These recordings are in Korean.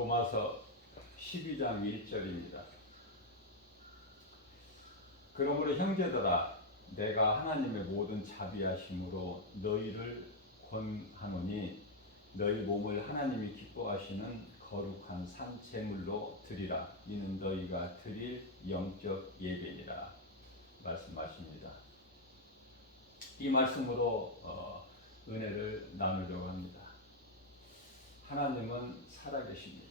로마서 12장 1절입니다. 그러므로 형제들아 내가 하나님의 모든 자비하심으로 너희를 권하노니 너희 몸을 하나님이 기뻐하시는 거룩한 산 제물로 드리라. 이는 너희가 드릴 영적 예배니라 말씀하십니다. 이 말씀으로 은혜를 나누려고 합니다. 하나님은 살아계십니다.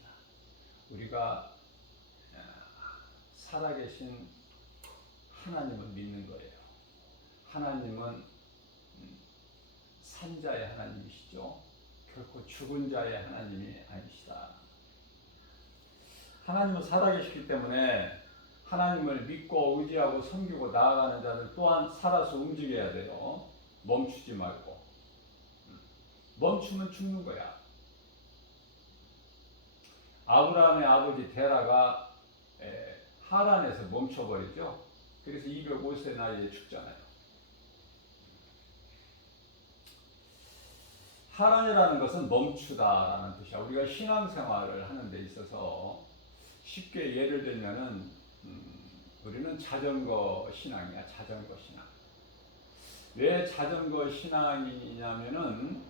우리가 살아계신 하나님을 믿는 거예요. 하나님은 산자의 하나님이시죠. 결코 죽은 자의 하나님이 아니시다. 하나님은 살아계시기 때문에 하나님을 믿고 의지하고 섬기고 나아가는 자들 또한 살아서 움직여야 돼요. 멈추지 말고. 멈추면 죽는 거야. 아브라함의 아버지 데라가 하란에서 멈춰버리죠. 그래서 205세 나이에 죽잖아요. 하란이라는 것은 멈추다라는 뜻이야. 우리가 신앙생활을 하는 데 있어서 쉽게 예를 들면은 우리는 자전거 신앙이야. 자전거 신앙. 왜 자전거 신앙이냐면은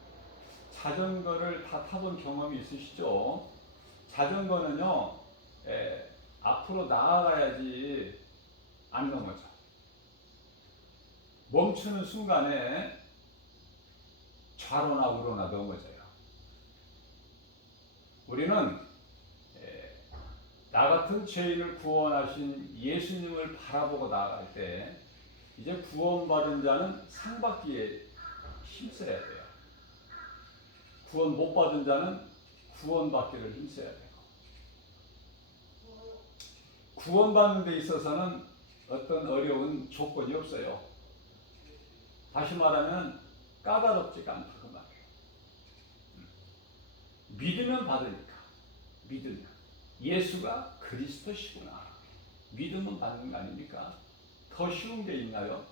자전거를 다 타본 경험이 있으시죠? 자전거는요 앞으로 나아가야지 안 넘어져. 멈추는 순간에 좌로나 우로나 넘어져요. 우리는 나 같은 죄인을 구원하신 예수님을 바라보고 나아갈 때 이제 구원받은 자는 상받기에 힘써야 돼요. 구원 못 받은 자는 구원받기를 힘써야 돼요. 구원받는 데 있어서는 어떤 어려운 조건이 없어요. 다시 말하면 까다롭지가 않다 그 말이에요. 믿으면 받으니까. 믿으면 예수가 그리스도시구나. 믿으면 받는 거 아닙니까? 더 쉬운 게 있나요?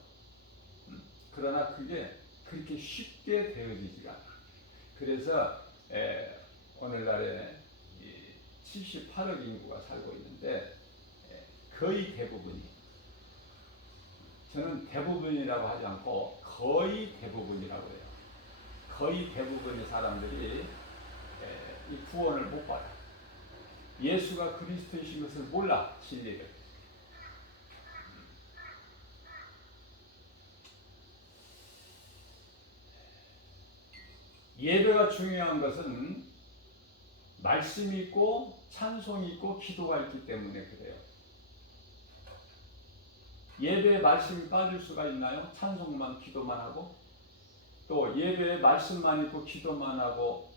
그러나 그게 그렇게 쉽게 되어지지가 않아. 그래서 오늘날에 78억 인구가 살고 있는데 거의 대부분이, 저는 대부분이라고 하지 않고 거의 대부분이라고 해요. 거의 대부분의 사람들이 이 구원을 못 받아요. 예수가 그리스도이신 것을 몰라, 진리를. 예배가 중요한 것은 말씀이 있고 찬송이 있고 기도가 있기 때문에 그래요. 예배에 말씀이 빠질 수가 있나요? 찬송만 기도만 하고, 또 예배에 말씀만 있고 기도만 하고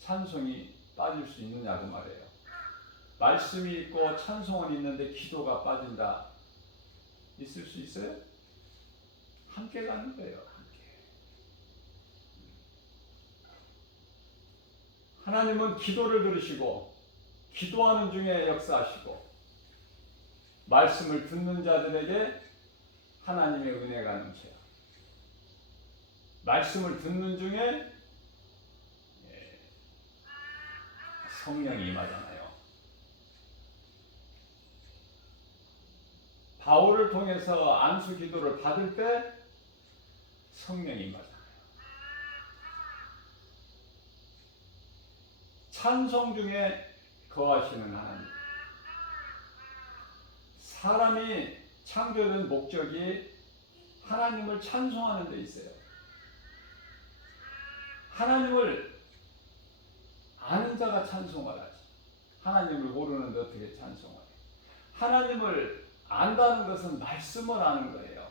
찬송이 빠질 수 있느냐고 말해요. 말씀이 있고 찬송은 있는데 기도가 빠진다. 있을 수 있어요? 함께 가는 거예요. 함께. 하나님은 기도를 들으시고 기도하는 중에 역사하시고 말씀을 듣는 자들에게 하나님의 은혜가 넘쳐요. 말씀을 듣는 중에 성령이 임하잖아요. 바울을 통해서 안수 기도를 받을 때 성령이 임하잖아요. 찬송 중에 거하시는 하나님. 사람이 창조된 목적이 하나님을 찬송하는 데 있어요. 하나님을 아는 자가 찬송을 하지. 하나님을 모르는데 어떻게 찬송을 해? 하나님을 안다는 것은 말씀을 아는 거예요.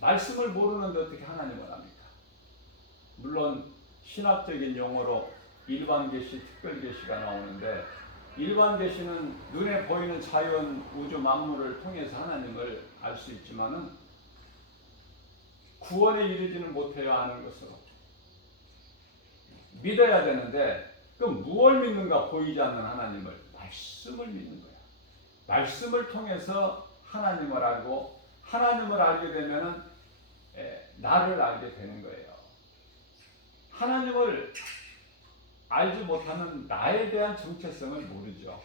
말씀을 모르는데 어떻게 하나님을 압니까? 물론 신학적인 용어로 일반 계시, 특별 계시가 나오는데, 일반 계시는 눈에 보이는 자연, 우주 만물을 통해서 하나님을 알 수 있지만은 구원에 이르지는 못해야 하는 것으로 믿어야 되는데, 그럼 무엇을 믿는가? 보이지 않는 하나님을, 말씀을 믿는 거야. 말씀을 통해서 하나님을 알고, 하나님을 알게 되면은 나를 알게 되는 거예요. 하나님을 알지 못하면 나에 대한 정체성을 모르죠.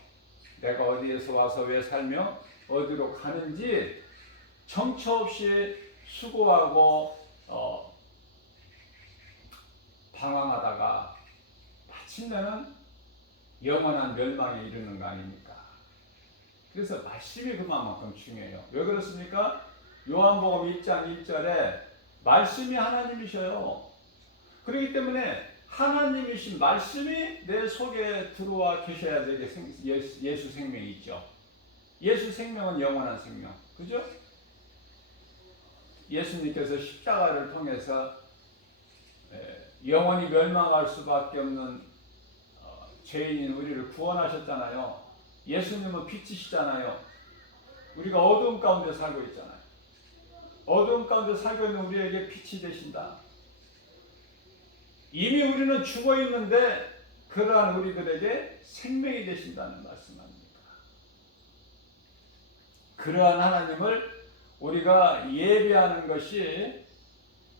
내가 어디에서 와서 왜 살며 어디로 가는지 정처 없이 수고하고 방황하다가 마침내는 영원한 멸망에 이르는 거 아닙니까? 그래서 말씀이 그만큼 중요해요. 왜 그렇습니까? 요한복음 1장 1절에 말씀이 하나님이셔요. 그렇기 때문에 하나님이신 말씀이 내 속에 들어와 계셔야 되게 예수 생명이 있죠. 예수 생명은 영원한 생명. 그죠? 예수님께서 십자가를 통해서 영원히 멸망할 수밖에 없는 죄인인 우리를 구원하셨잖아요. 예수님은 빛이시잖아요. 우리가 어두움 가운데 살고 있잖아요. 어두움 가운데 살고 있는 우리에게 빛이 되신다. 이미 우리는 죽어 있는데 그러한 우리들에게 생명이 되신다는 말씀 아닙니까? 그러한 하나님을 우리가 예배하는 것이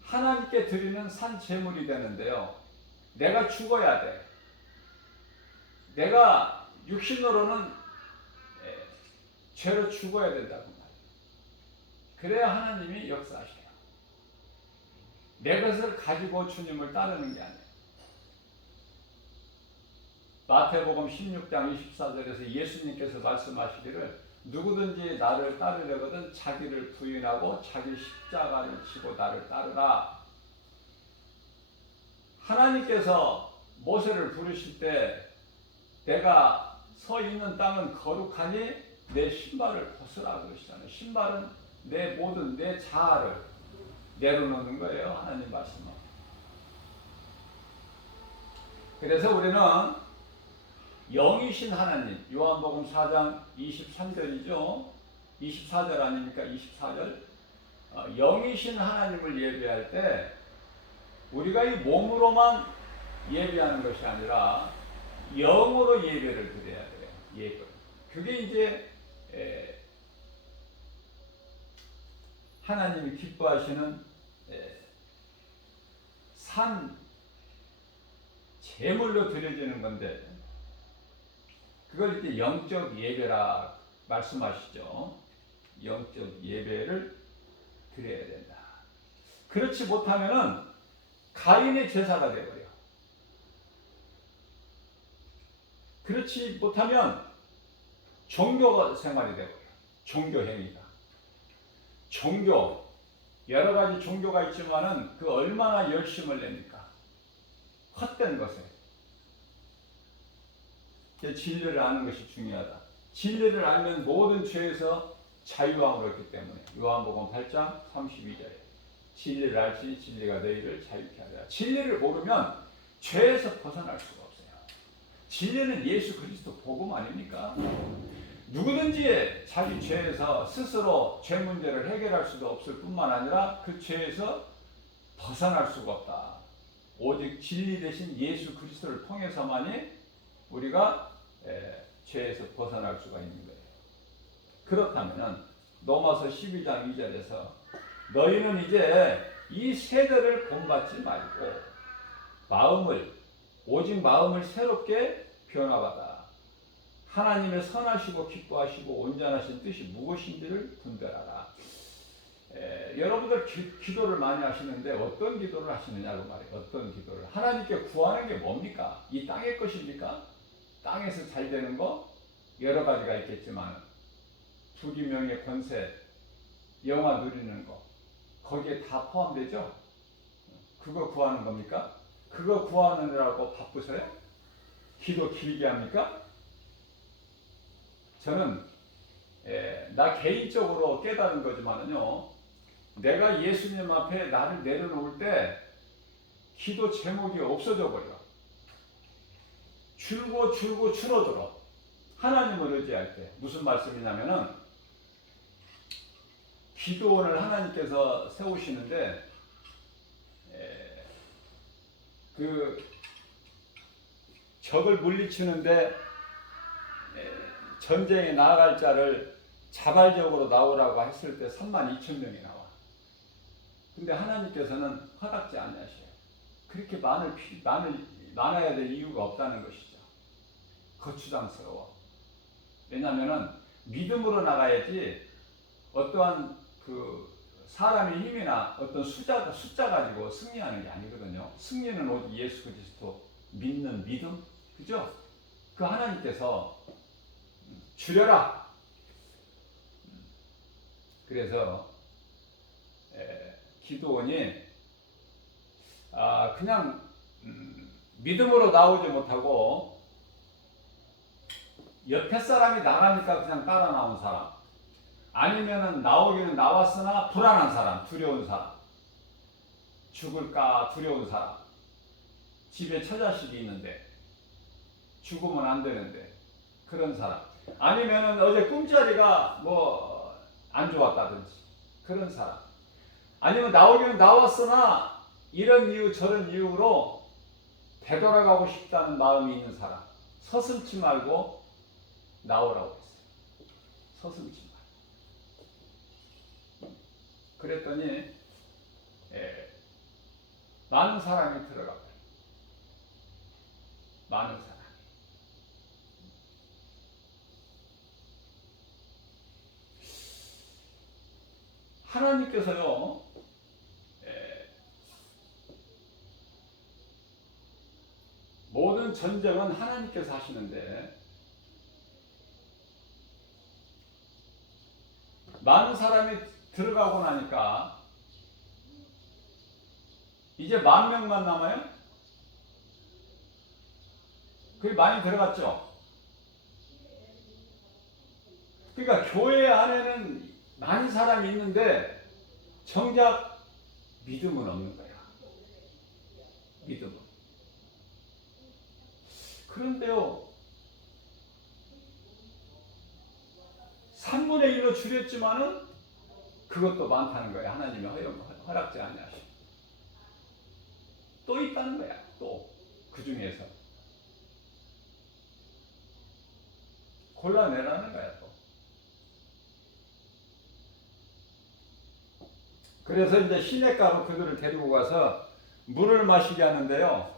하나님께 드리는 산 제물이 되는데요. 내가 죽어야 돼. 내가 육신으로는 죄로 죽어야 된다고 말이에요. 그래야 하나님이 역사하셔요. 내 것을 가지고 주님을 따르는 게 아니에요. 마태복음 16장 24절에서 예수님께서 말씀하시기를 누구든지 나를 따르려거든 자기를 부인하고 자기 십자가를 지고 나를 따르라. 하나님께서 모세를 부르실 때 내가 서 있는 땅은 거룩하니 내 신발을 벗으라 그러시잖아요. 신발은 내 모든 내 자아를 내려놓는 거예요. 하나님 말씀은. 그래서 우리는 영이신 하나님, 요한복음 4장 23절이죠. 24절 아닙니까? 24절. 영이신 하나님을 예배할 때 우리가 이 몸으로만 예배하는 것이 아니라 영으로 예배를 드려야 돼요. 예배. 그게 이제 하나님이 기뻐하시는 산 제물로 드려지는 건데 그걸 이제 영적 예배라 말씀하시죠. 영적 예배를 드려야 된다. 그렇지 못하면은 가인의 제사가 되어버려. 그렇지 못하면 종교 생활이 되어버려. 종교 행위가. 종교, 여러 가지 종교가 있지만은 그 얼마나 열심을 냅니까? 헛된 것에. 진리를 아는 것이 중요하다. 진리를 알면 모든 죄에서 자유함을 얻기 때문에 요한복음 8장 32절에 진리를 알지 진리가 너희를 자유케 하리라. 진리를 모르면 죄에서 벗어날 수가 없어요. 진리는 예수 그리스도 복음 아닙니까? 누구든지 자기 죄에서 스스로 죄 문제를 해결할 수도 없을 뿐만 아니라 그 죄에서 벗어날 수가 없다. 오직 진리 대신 예수 그리스도를 통해서만이 우리가 죄에서 벗어날 수가 있는 거예요. 그렇다면 로마서 12장 2절에서 너희는 이제 이 세대를 본받지 말고 오직 마음을 새롭게 변화받아 하나님의 선하시고 기뻐하시고 온전하신 뜻이 무엇인지를 분별하라. 여러분들 기도를 많이 하시는데 어떤 기도를 하시느냐고 말이에요. 어떤 기도를. 하나님께 구하는 게 뭡니까? 이 땅의 것입니까? 땅에서 잘 되는 거? 여러 가지가 있겠지만 부귀명예 권세, 영화 누리는 거 거기에 다 포함되죠? 그거 구하는 겁니까? 그거 구하느라고 바쁘세요? 기도 길게 합니까? 저는 나 개인적으로 깨달은 거지만은요, 내가 예수님 앞에 나를 내려놓을 때 기도 제목이 없어져 버려. 줄고 줄어들어. 하나님을 의지할 때 무슨 말씀이냐면은 기도원을 하나님께서 세우시는데 그 적을 물리치는데 전쟁에 나아갈 자를 자발적으로 나오라고 했을 때 32,000명이 나와. 근데 하나님께서는 허락지 아니하셔요. 그렇게 많은 나눠야 될 이유가 없다는 것이죠. 거추장스러워. 왜냐하면은 믿음으로 나가야지 어떠한 그 사람의 힘이나 어떤 숫자 가지고 승리하는 게 아니거든요. 승리는 오직 예수 그리스도 믿는 믿음, 그죠? 그 하나님께서 주려라. 그래서 기도원이 그냥 믿음으로 나오지 못하고 옆에 사람이 나가니까 그냥 따라 나온 사람, 아니면은 나오기는 나왔으나 불안한 사람, 두려운 사람, 죽을까 두려운 사람, 집에 처자식이 있는데 죽으면 안 되는데 그런 사람, 아니면은 어제 꿈자리가 뭐 안 좋았다든지 그런 사람, 아니면 나오기는 나왔으나 이런 이유 저런 이유로 되돌아가고 싶다는 마음이 있는 사람, 서슴지 말고 나오라고 했어요. 서슴지 말고. 그랬더니 많은 사람이 들어가고, 많은 사람. 하나님께서요, 모든 전쟁은 하나님께서 하시는데 많은 사람이 들어가고 나니까 이제 10,000명만 남아요? 그게 많이 들어갔죠? 그러니까 교회 안에는 많은 사람이 있는데 정작 믿음은 없는 거야. 믿음은. 그런데요, 3분의 1로 줄였지만은 그것도 많다는 거야. 하나님이 허락지 아니하시고. 또 있다는 거야. 또 그 중에서 골라내라는 거야. 또. 그래서 이제 시냇가로 그들을 데리고 가서 물을 마시게 하는데요.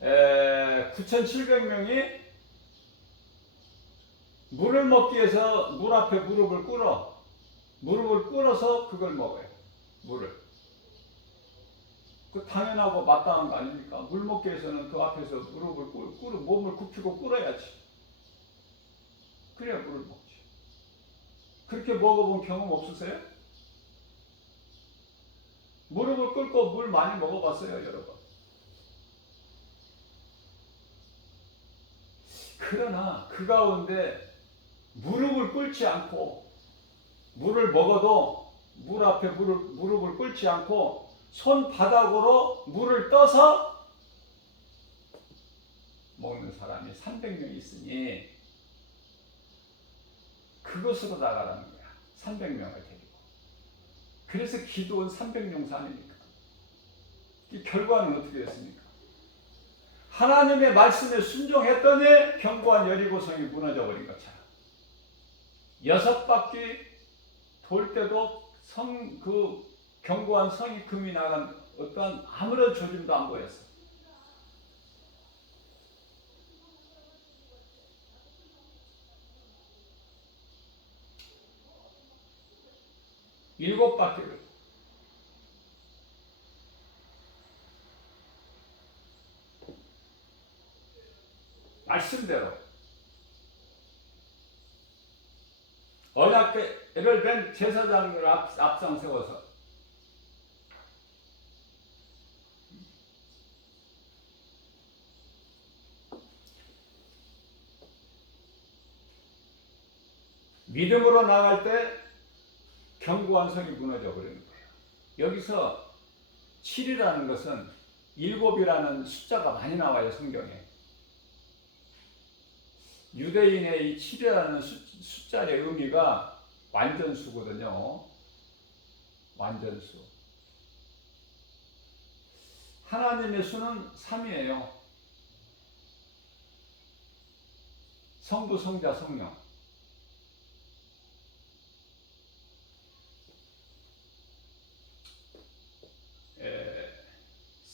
9,700명이 물을 먹기 위해서 물 앞에 무릎을 꿇어서 그걸 먹어요. 물을. 그 당연하고 마땅한 거 아닙니까? 물 먹기 위해서는 그 앞에서 무릎을 꿇어 몸을 굽히고 꿇어야지. 그래야 물을 먹지. 그렇게 먹어본 경험 없으세요? 무릎을 꿇고 물 많이 먹어봤어요, 여러분? 그러나 그 가운데 무릎을 꿇지 않고 물을 먹어도 물 앞에 무릎을 꿇지 않고 손바닥으로 물을 떠서 먹는 사람이 300명 있으니 그것으로 나가라는 거야. 300명을 데리고. 그래서 기도원 300명사 아닙니까? 이 결과는 어떻게 됐습니까? 하나님의 말씀에 순종했더니 견고한 여리고성이 무너져 버린 것처럼 6바퀴 돌 때도 그 견고한 성이 금이 나간 어떠한 아무런 조짐도 안 보였어. 일곱 바퀴를 말씀대로 언약궤를 뺀 제사장을 앞장 세워서 믿음으로 나갈 때 견고한 성이 무너져 버리는 거예요. 여기서 7이라는 것은 7이라는 숫자가 많이 나와요, 성경에. 유대인의 이 7이라는 숫자의 의미가 완전수거든요. 완전수. 하나님의 수는 3이에요. 성부, 성자, 성령.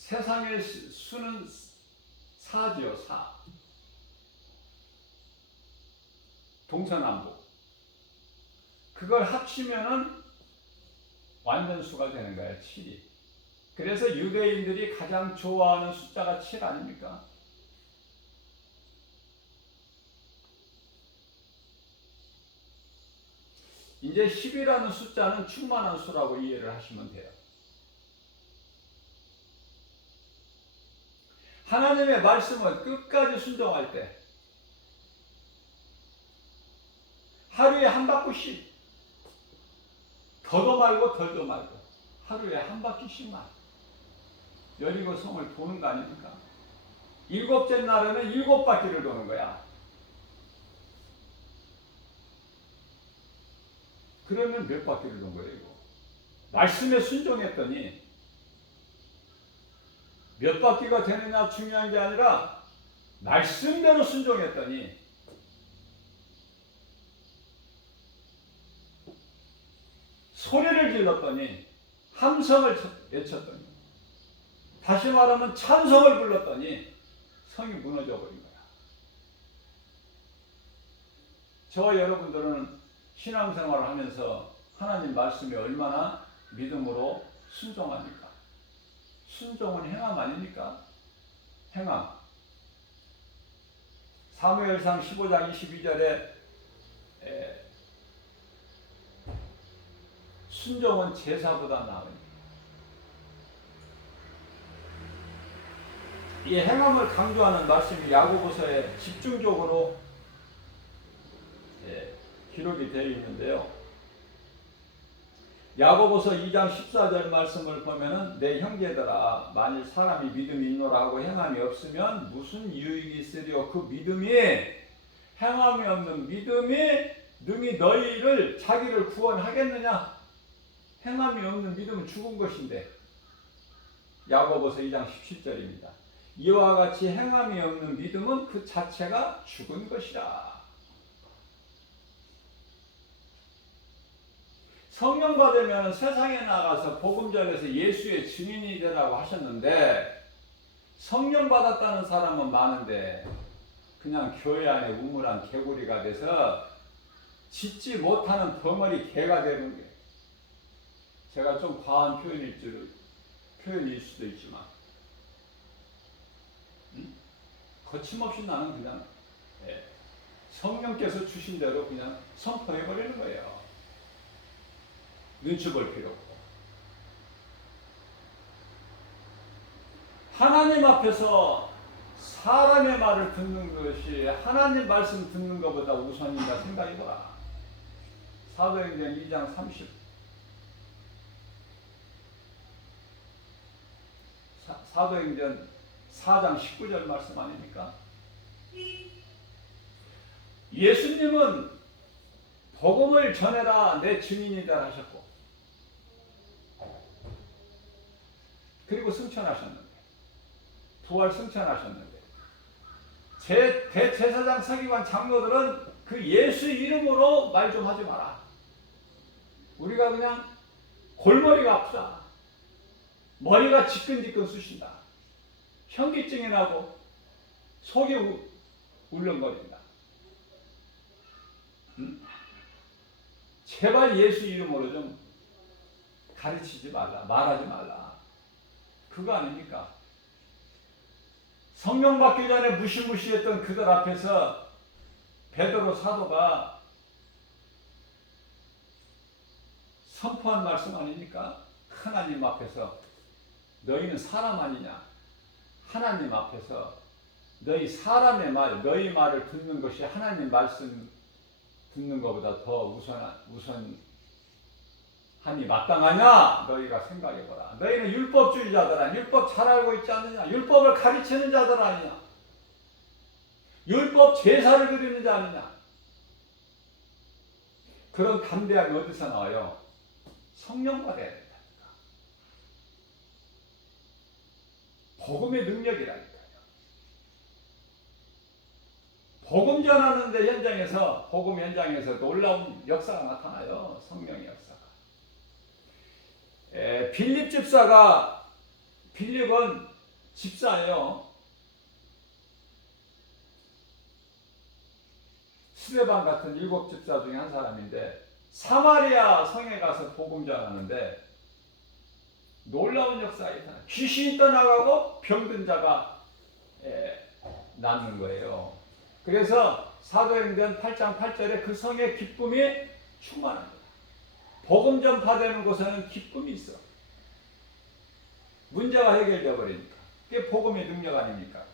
세상의 수는 4지요, 4. 동서남북. 그걸 합치면은 완전 수가 되는 거예요, 7이. 그래서 유대인들이 가장 좋아하는 숫자가 7 아닙니까? 이제 10이라는 숫자는 충만한 수라고 이해를 하시면 돼요. 하나님의 말씀을 끝까지 순종할 때 하루에 한 바퀴씩, 더도 말고 덜도 말고 하루에 한 바퀴씩만 여리고 성을 도는 거 아닙니까? 7째 날에는 7바퀴를 도는 거야. 그러면 몇 바퀴를 돈 거예요, 이거? 말씀에 순종했더니 몇 바퀴가 되느냐 중요한 게 아니라 말씀대로 순종했더니 소리를 질렀더니 함성을 외쳤더니 다시 말하면 찬송을 불렀더니 성이 무너져 버린 거야. 저와 여러분들은 신앙생활을 하면서 하나님 말씀에 얼마나 믿음으로 순종합니까? 순종은 행함 아닙니까? 행함. 사무엘상 15장 22절에 순종은 제사보다 나으니. 이 행함을 강조하는 말씀이 야고보서에 집중적으로 기록이 되어 있는데요. 야고보서 2장 14절 말씀을 보면은 내 형제들아 만일 사람이 믿음이 있노라 하고 행함이 없으면 무슨 유익이 있으리요. 그 믿음이 행함이 없는 믿음이 능히 너희를 자기를 구원하겠느냐. 행함이 없는 믿음은 죽은 것인데. 야고보서 2장 17절입니다. 이와 같이 행함이 없는 믿음은 그 자체가 죽은 것이라. 성령 받으면 세상에 나가서 복음 전해서 예수의 증인이 되라고 하셨는데 성령 받았다는 사람은 많은데 그냥 교회 안에 우물한 개구리가 돼서 짖지 못하는 덩어리 개가 되는 게, 제가 좀 과한 표현일 수도 있지만 거침없이 나는 그냥 성령께서 주신 대로 그냥 선포해버리는 거예요. 눈치 볼 필요 없고. 하나님 앞에서 사람의 말을 듣는 것이 하나님 말씀 듣는 것보다 우선인가 생각해보라. 사도행전 2장 30. 사도행전 4장 19절 말씀 아닙니까? 예수님은 복음을 전해라 내 증인이다 하셨고 그리고 승천하셨는데, 부활 승천하셨는데 대제사장 서기관 장로들은 그 예수 이름으로 말 좀 하지 마라. 우리가 그냥 골머리가 아프다. 머리가 지끈지끈 쑤신다. 현기증이 나고 속이 울렁거린다. 제발 예수 이름으로 좀 가르치지 말라. 말하지 말라. 그거 아닙니까? 성령 받기 전에 무시무시했던 그들 앞에서 베드로 사도가 선포한 말씀 아닙니까? 하나님 앞에서 너희는 사람 아니냐? 하나님 앞에서 너희 사람의 말, 너희 말을 듣는 것이 하나님 말씀 듣는 것보다 더 우선하니 마땅하냐? 너희가 생각해보라. 너희는 율법주의자들, 율법 잘 알고 있지 않느냐? 율법을 가르치는 자들 아니냐? 율법 제사를 드리는 자 아니냐? 그런 담대함이 어디서 나와요? 성령 받아야 된다니까. 복음의 능력이라니까요. 복음 전하는데 복음 현장에서 놀라운 역사가 나타나요. 성령의 역사가. 빌립 집사가, 빌립은 집사예요. 스데반 같은 7집사 중에 한 사람인데 사마리아 성에 가서 복음 전하는데 놀라운 역사가 있잖아요. 귀신이 떠나가고 병든 자가 낫는 거예요. 그래서 사도행전 8장 8절에 그 성의 기쁨이 충만한 거예요. 복음 전파되는 곳에는 기쁨이 있어. 문제가 해결되어 버리니까. 그게 복음의 능력 아닙니까?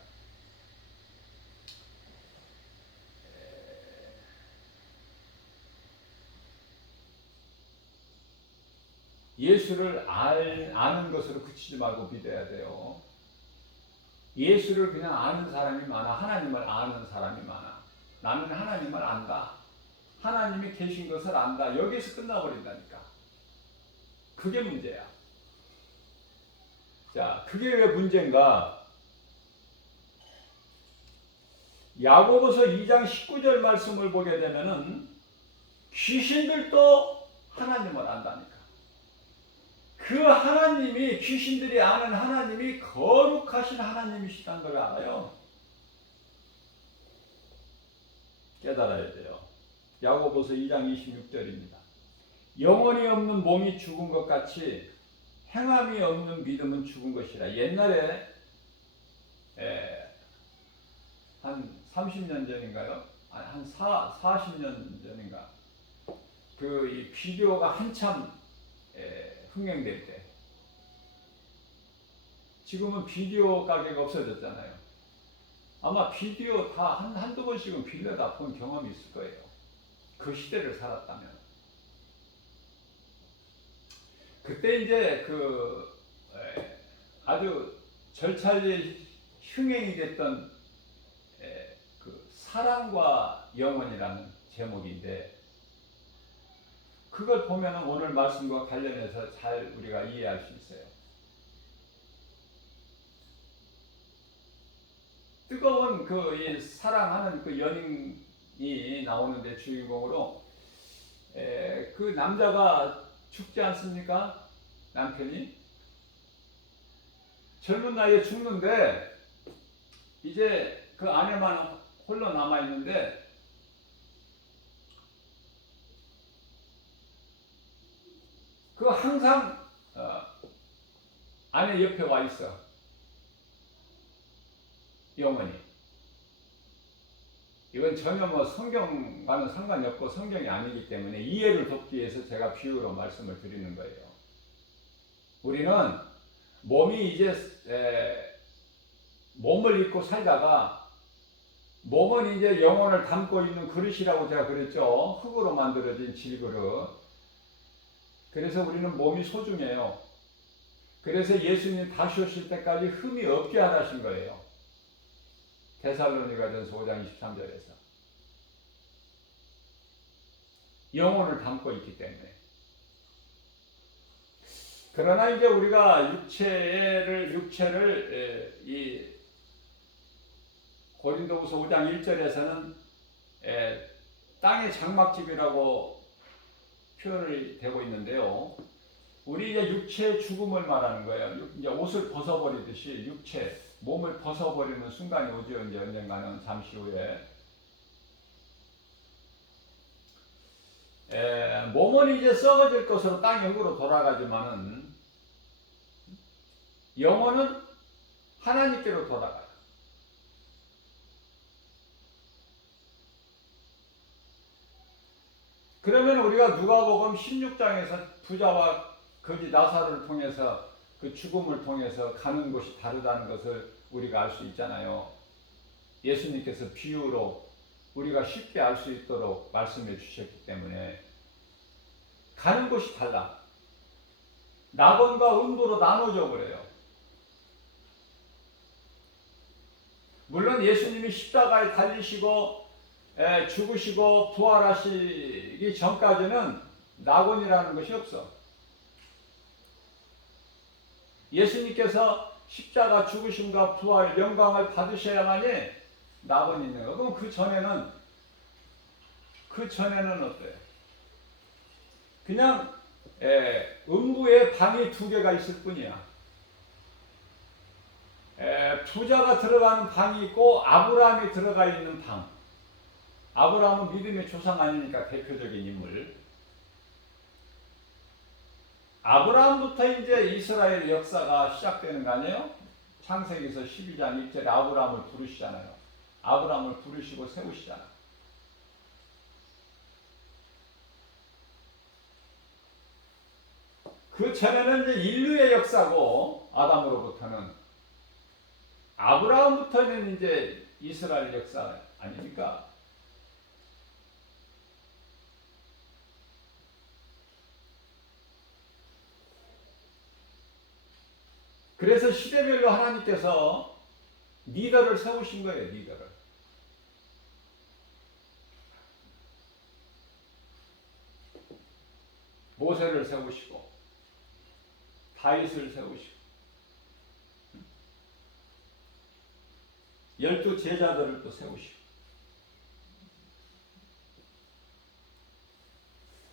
예수를 아는 것으로 그치지 말고 믿어야 돼요. 예수를 그냥 아는 사람이 많아. 하나님을 아는 사람이 많아. 나는 하나님을 안다. 하나님이 계신 것을 안다. 여기서 끝나버린다니까. 그게 문제야. 자, 그게 왜 문제인가? 야고보서 2장 19절 말씀을 보게 되면은 귀신들도 하나님을 안다니까. 그 하나님이, 귀신들이 아는 하나님이 거룩하신 하나님이시다는 걸 알아요. 깨달아야 돼요. 야고보서 2장 26절입니다. 영혼이 없는 몸이 죽은 것 같이 행함이 없는 믿음은 죽은 것이라. 옛날에 한 30년 전인가요? 한 40년 전인가? 이 비디오가 한참 흥행될 때. 지금은 비디오 가게가 없어졌잖아요. 아마 비디오 다 한두 번씩은 빌려다 본 경험이 있을 거예요. 그 시대를 살았다면. 그때 이제 아주 절찬리 흥행이 됐던 사랑과 영혼이라는 제목인데, 그걸 보면 오늘 말씀과 관련해서 잘 우리가 이해할 수 있어요. 뜨거운 이 사랑하는 그 연인이 나오는데 주인공으로 그 남자가 죽지 않습니까? 남편이 젊은 나이에 죽는데 이제 그 아내만 홀로 남아 있는데 그 항상 아내 옆에 와 있어. 영원히. 이건 전혀 성경과는 상관이 없고 성경이 아니기 때문에 이해를 돕기 위해서 제가 비유로 말씀을 드리는 거예요. 우리는 몸이 이제 몸을 입고 살다가 몸은 이제 영혼을 담고 있는 그릇이라고 제가 그랬죠. 흙으로 만들어진 질그릇. 그래서 우리는 몸이 소중해요. 그래서 예수님 다시 오실 때까지 흠이 없게 하라신 거예요. 데살로니가전서 5장 23절에서. 영혼을 담고 있기 때문에. 그러나 이제 우리가 육체를 이 고린도후서 5장 1절에서는 땅의 장막집이라고 표현이 되고 있는데요. 우리 이제 육체의 죽음을 말하는 거예요. 이제 옷을 벗어버리듯이 육체, 몸을 벗어버리는 순간이 오죠. 이제 언젠가는 잠시 후에. 몸은 이제 썩어질 것으로 땅의 흙으로 돌아가지만은 영혼은 하나님께로 돌아가요. 그러면 우리가 누가복음 16장에서 부자와 거지 나사로를 통해서 그 죽음을 통해서 가는 곳이 다르다는 것을 우리가 알 수 있잖아요. 예수님께서 비유로 우리가 쉽게 알 수 있도록 말씀해 주셨기 때문에 가는 곳이 달라. 낙원과 음부로 나눠져 버려요. 물론 예수님이 십자가에 달리시고 죽으시고 부활하시기 전까지는 낙원이라는 것이 없어. 예수님께서 십자가 죽으심과 부활 영광을 받으셔야만이 낙원이 있는 거. 그럼 그 전에는 어때요? 그냥 음부에 방이 2개가 있을 뿐이야. 부자가 들어가는 방이 있고 아브라함이 들어가 있는 방. 아브라함은 믿음의 조상 아니니까 대표적인 인물. 아브라함부터 이제 이스라엘 역사가 시작되는 거 아니에요? 창세기에서 12장 1절에 아브라함을 부르시잖아요. 아브라함을 부르시고 세우시잖아요. 그 전에는 이제 인류의 역사고, 아담으로부터는. 아브라함부터는 이제 이스라엘 역사 아닙니까? 그래서 시대별로 하나님께서 리더를 세우신 거예요, 리더를. 모세를 세우시고, 다윗을 세우시고, 12 제자들을 또 세우시고.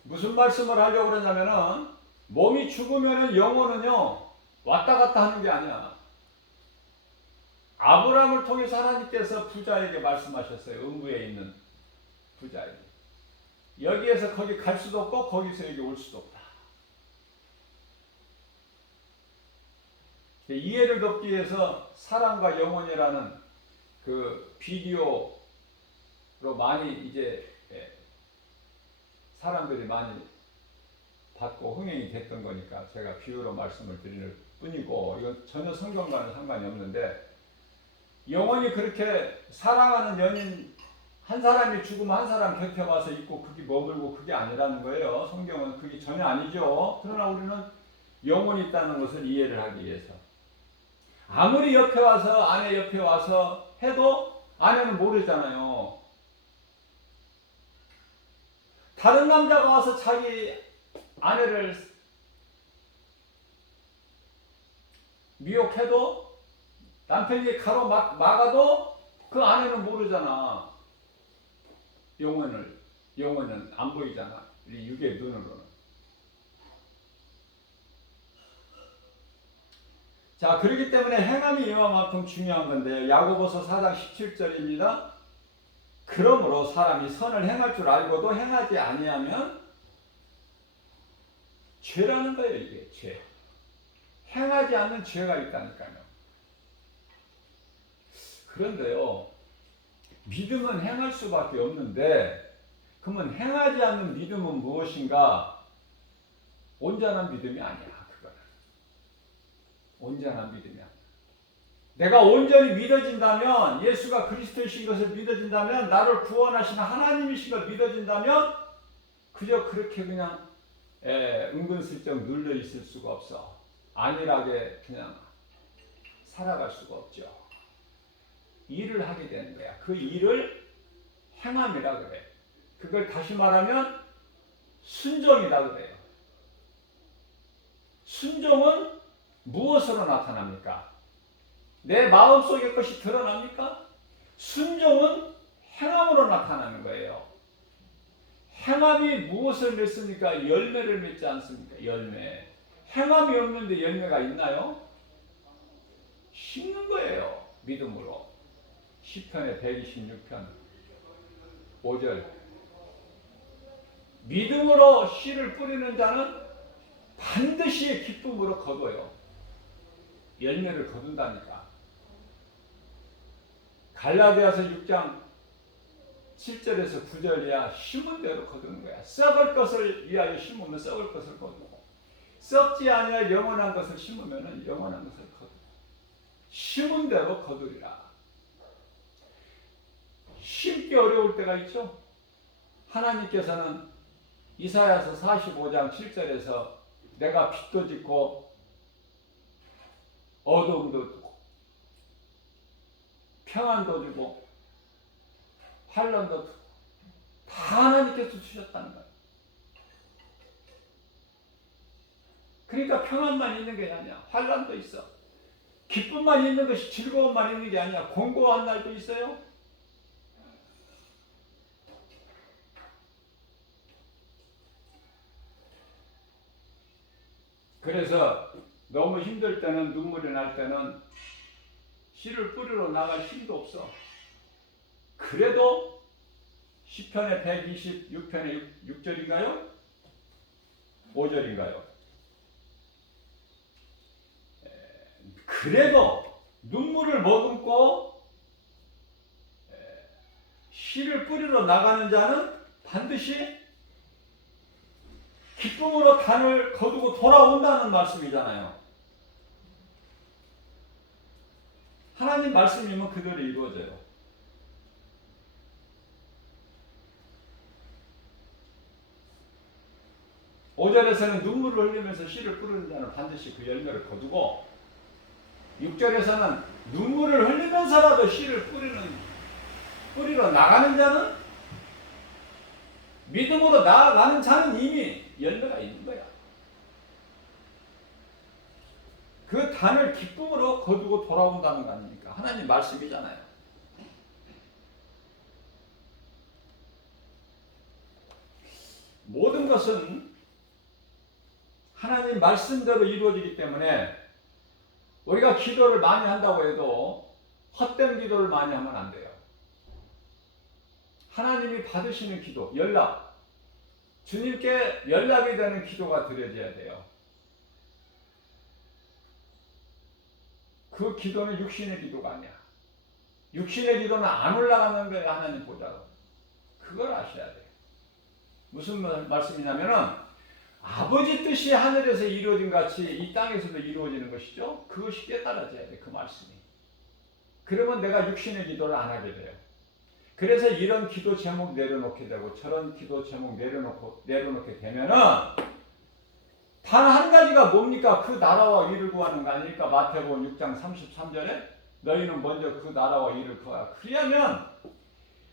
무슨 말씀을 하려고 그러냐면은, 몸이 죽으면은 영혼은요, 왔다 갔다 하는 게 아니야. 아브라함을 통해서 하나님께서 부자에게 말씀하셨어요. 음부에 있는 부자에게. 여기에서 거기 갈 수도 없고 거기서 여기 올 수도 없다. 이해를 돕기 위해서 사랑과 영혼이라는 그 비디오로 많이 이제 사람들이 많이 받고 흥행이 됐던 거니까 제가 비유로 말씀을 드릴 뿐이고, 이건 전혀 성경과는 상관이 없는데, 영혼이 그렇게 사랑하는 연인 한 사람이 죽으면 한 사람 곁에 와서 있고 그게 머물고 그게 아니라는 거예요. 성경은 그게 전혀 아니죠. 그러나 우리는 영혼이 있다는 것을 이해를 하기 위해서, 아무리 옆에 와서 아내 옆에 와서 해도 아내는 모르잖아요. 다른 남자가 와서 자기 아내를 미혹해도, 남편이 막아도 그 아내는 모르잖아. 영혼은 안 보이잖아. 우리 육의 눈으로는. 자, 그렇기 때문에 행함이 이만큼 중요한 건데요. 야고보서 4장 17절입니다. 그러므로 사람이 선을 행할 줄 알고도 행하지 아니하면 죄라는 거예요. 이게 죄. 행하지 않는 죄가 있다니까요. 그런데요, 믿음은 행할 수밖에 없는데, 그러면 행하지 않는 믿음은 무엇인가? 온전한 믿음이 아니야. 그거는 온전한 믿음이 아니야. 내가 온전히 믿어진다면, 예수가 그리스도이신 것을 믿어진다면, 나를 구원하시는 하나님이신 걸 믿어진다면, 그저 그렇게 그냥 은근슬쩍 눌러 있을 수가 없어. 안일하게 그냥 살아갈 수가 없죠. 일을 하게 되는 거야. 그 일을 행함이라 그래. 그걸 다시 말하면 순종이라 그래요. 순종은 무엇으로 나타납니까? 내 마음속의 것이 드러납니까? 순종은 행함으로 나타나는 거예요. 행함이 무엇을 맺습니까? 열매를 맺지 않습니까? 열매. 행함이 없는데 열매가 있나요? 심는 거예요. 믿음으로. 시편의 126편 5절. 믿음으로 씨를 뿌리는 자는 반드시 기쁨으로 거둬요. 열매를 거둔다니까. 갈라디아서 6장 7절에서 9절 이하 심은 대로 거두는 거야. 썩을 것을 위하여 심으면 썩을 것을 거두고, 썩지 아니할 영원한 것을 심으면 영원한 것을 거두고, 심은 대로 거두리라. 심기 어려울 때가 있죠. 하나님께서는 이사야서 45장 7절에서 내가 빛도 짓고 어둠도 두고 평안도 주고 환란도 두고 다 하나님께서 주셨다는 거예요. 그러니까 평안만 있는 게 아니야. 환란도 있어. 기쁨만 있는 것이, 즐거움만 있는 게 아니야. 공고한 날도 있어요. 그래서 너무 힘들 때는, 눈물이 날 때는 씨를 뿌리러 나갈 힘도 없어. 그래도 시편의 126편의 6절인가요? 5절인가요? 그래도 눈물을 머금고 씨를 뿌리러 나가는 자는 반드시 기쁨으로 단을 거두고 돌아온다는 말씀이잖아요. 하나님 말씀이면 그대로 이루어져요. 5절에서는 눈물을 흘리면서 씨를 뿌리는 자는 반드시 그 열매를 거두고 6절에서는 눈물을 흘리면서라도 씨를 뿌리러 나가는 자는 믿음으로 나아가는 자는 이미 열매가 있는 거야. 그 단을 기쁨으로 거두고 돌아온다는 거 아닙니까? 하나님 말씀이잖아요. 모든 것은 하나님 말씀대로 이루어지기 때문에 우리가 기도를 많이 한다고 해도 헛된 기도를 많이 하면 안 돼요. 하나님이 받으시는 기도, 연락, 주님께 연락이 되는 기도가 드려져야 돼요. 그 기도는 육신의 기도가 아니야. 육신의 기도는 안 올라가는 거예요. 하나님 보자로. 그걸 아셔야 돼요. 무슨 말씀이냐면은 아버지 뜻이 하늘에서 이루어진 같이 이 땅에서도 이루어지는 것이죠. 그것이 깨달아져야 돼. 그 말씀이. 그러면 내가 육신의 기도를 안 하게 돼요. 그래서 이런 기도 제목 내려놓게 되고 저런 기도 제목 내려놓게 되면은 단 한 가지가 뭡니까? 그 나라와 의를 구하는 거 아닙니까? 마태복음 6장 33절에 너희는 먼저 그 나라와 의를 구하라. 그러면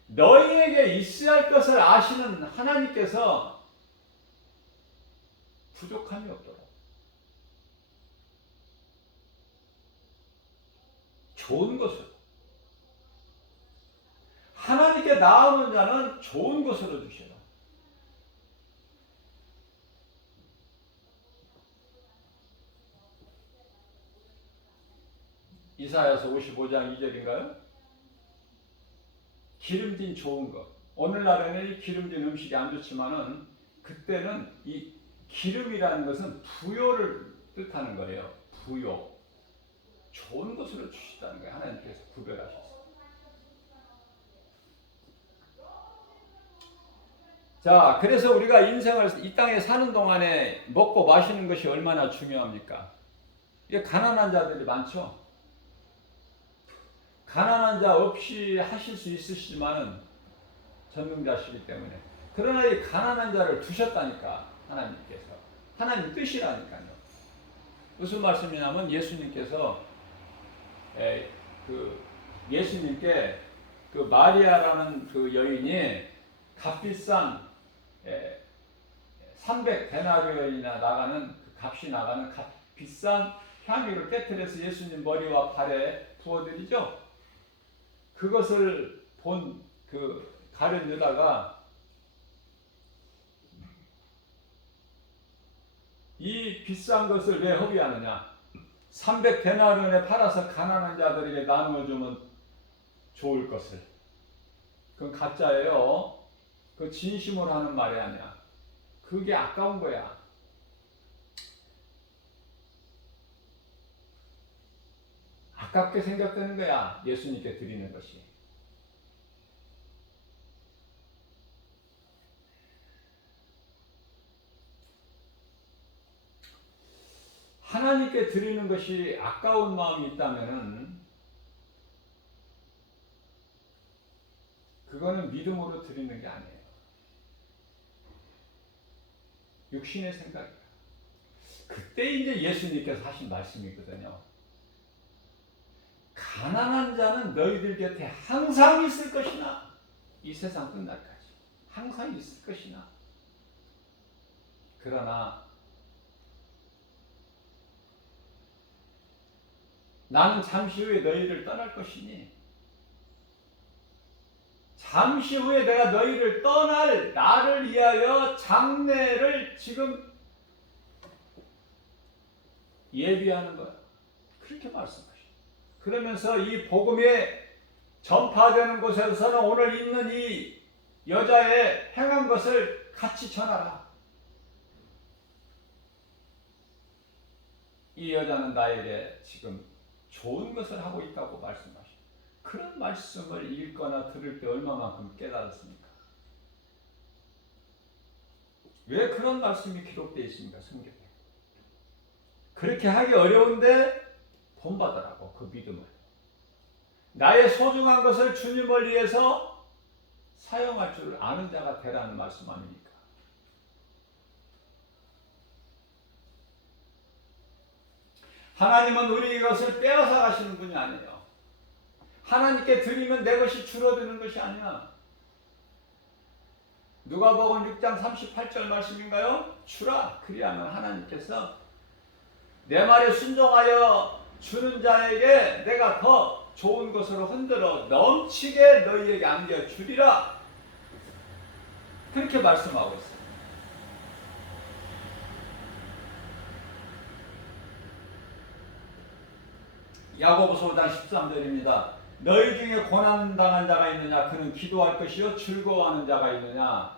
너희에게 있어야 할 것을 아시는 하나님께서 부족함이 없도록 좋은 것으로 하나님께 나오는 자는 좋은 것으로 주시라. 이사야서 55장 2절인가요? 기름진 좋은 것. 오늘날에는 이 기름진 음식이 안 좋지만은 그때는 이 기름이라는 것은 부요를 뜻하는 거예요. 부요. 좋은 것으로 주시다는 거예요. 하나님께서 구별하셨어요. 자, 그래서 우리가 인생을 이 땅에 사는 동안에 먹고 마시는 것이 얼마나 중요합니까? 이게 가난한 자들이 많죠. 가난한 자 없이 하실 수 있으시지만은 전능자시기 때문에. 그러나 이 가난한 자를 두셨다니까 하나님께서. 하나님 뜻이라니까요. 무슨 말씀이냐면 예수님께서 예수님께 그 마리아라는 그 여인이 값비싼 300데나리온이나 나가는 그 값이 나가는 비싼 향유를 깨뜨려서 예수님 머리와 발에 부어드리죠. 그것을 본 그 가룟 유다가 이 비싼 것을 왜 허비하느냐? 300데나리온에 팔아서 가난한 자들에게 나누어 주면 좋을 것을. 그건 가짜예요. 그 진심으로 하는 말이 아니야. 그게 아까운 거야. 아깝게 생각되는 거야. 예수님께 드리는 것이. 하나님께 드리는 것이 아까운 마음이 있다면은 그거는 믿음으로 드리는 게 아니에요. 육신의 생각이에요. 그때 이제 예수님께서 하신 말씀이거든요. 가난한 자는 너희들 곁에 항상 있을 것이나 이 세상 끝날까지 항상 있을 것이나 그러나 나는 잠시 후에 너희를 떠날 것이니 잠시 후에 내가 너희를 떠날 나를 위하여 장례를 지금 예비하는 거야. 그렇게 말씀하시죠. 그러면서 이 복음이 전파되는 곳에서는 오늘 있는 이 여자의 행한 것을 같이 전하라. 이 여자는 나에게 지금 좋은 것을 하고 있다고 말씀하십니다. 그런 말씀을 읽거나 들을 때 얼마만큼 깨달았습니까? 왜 그런 말씀이 기록되어 있습니까? 성경에. 그렇게 하기 어려운데 본받으라고, 그 믿음을. 나의 소중한 것을 주님을 위해서 사용할 줄 아는 자가 되라는 말씀 아닙니까? 하나님은 우리 것을 빼앗아 가시는 분이 아니에요. 하나님께 드리면 내 것이 줄어드는 것이 아니야. 누가복음 6장 38절 말씀인가요? 주라. 그리하면 하나님께서 내 말에 순종하여 주는 자에게 내가 더 좋은 것으로 흔들어 넘치게 너희에게 안겨주리라. 그렇게 말씀하고 있어요. 야고보서 5장 13절입니다. 너희 중에 고난당한 자가 있느냐? 그는 기도할 것이요. 즐거워하는 자가 있느냐?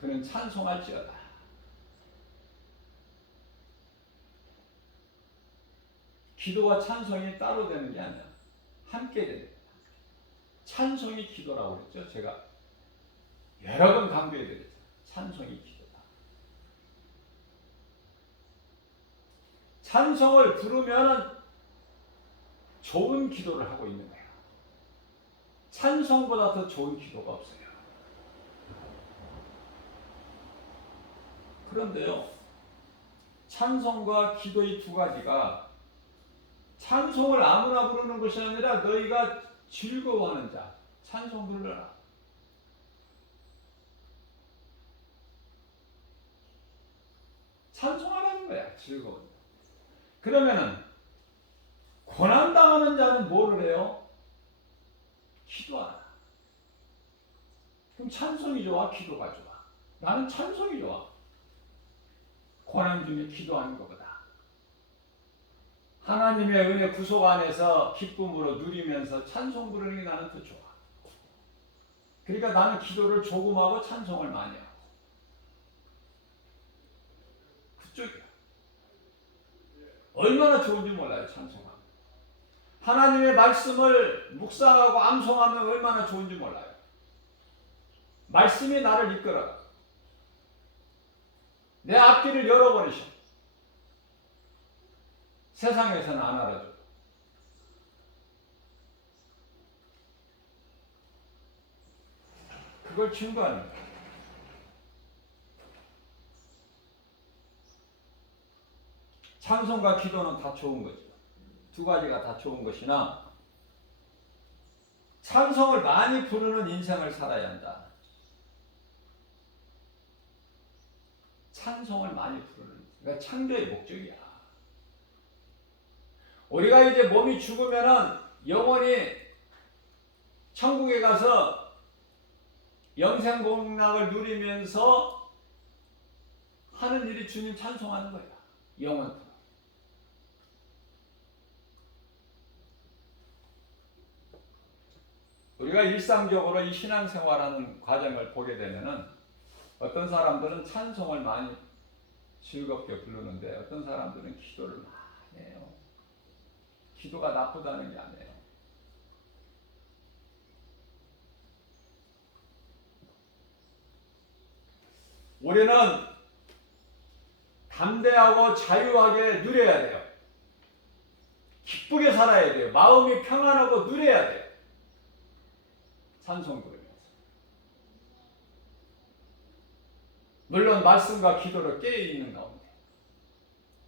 그는 찬송할지어다. 기도와 찬송이 따로 되는 게 아니라 함께 됩니다. 찬송이 기도라고 그랬죠. 제가 여러 번 강조해드렸죠. 찬송이 기도다. 찬송을 부르면 좋은 기도를 하고 있는 거예요. 찬송보다 더 좋은 기도가 없어요. 그런데요, 찬송과 기도 이 두 가지가 찬송을 아무나 부르는 것이 아니라 너희가 즐거워하는 자, 찬송 부르라. 찬송하라는 거야, 즐거운. 그러면은 고난당하는 자는 뭐를 해요? 기도하라. 그럼 찬송이 좋아, 기도가 좋아? 나는 찬송이 좋아. 고난 중에 기도하는 것보다. 하나님의 은혜 구속 안에서 기쁨으로 누리면서 찬송 부르는 게 나는 더 좋아. 그러니까 나는 기도를 조금 하고 찬송을 많이 하고. 그쪽이야. 얼마나 좋은지 몰라요, 찬송하면. 하나님의 말씀을 묵상하고 암송하면 얼마나 좋은지 몰라요. 말씀이 나를 이끌어. 내 앞길을 열어버리셔. 세상에서는 안 알아줘. 그걸 증거하는 거야. 찬송과 기도는 다 좋은 거죠. 두 가지가 다 좋은 것이나 찬송을 많이 부르는 인생을 살아야 한다. 찬송을 많이 부르는, 그러니까 창조의 목적이야. 우리가 이제 몸이 죽으면은 영원히 천국에 가서 영생복락을 누리면서 하는 일이 주님 찬송하는 거야. 영원토록. 우리가 일상적으로 이 신앙생활하는 과정을 보게 되면은 어떤 사람들은 찬송을 많이 즐겁게 부르는데 어떤 사람들은 기도를 많이 해요. 기도가 나쁘다는 게 아니에요. 우리는 담대하고 자유하게 누려야 돼요. 기쁘게 살아야 돼요. 마음이 평안하고 누려야 돼요. 찬송 부르면서. 물론 말씀과 기도로 깨어있는 가운데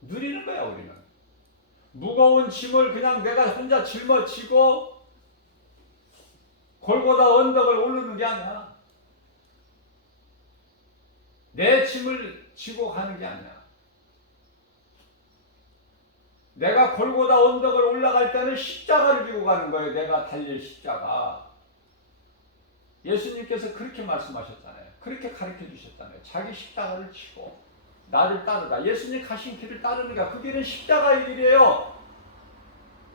누리는 거야. 우리는 무거운 짐을 그냥 내가 혼자 짊어지고 골고다 언덕을 오르는 게 아니야. 내 짐을 지고 가는 게 아니야. 내가 골고다 언덕을 올라갈 때는 십자가를 지고 가는 거예요. 내가 달릴 십자가. 예수님께서 그렇게 말씀하셨잖아요. 그렇게 가르쳐 주셨잖아요. 자기 십자가를 지고 나를 따르라. 예수님 가신 길을 따르는 게 그 길은 십자가의 길이에요.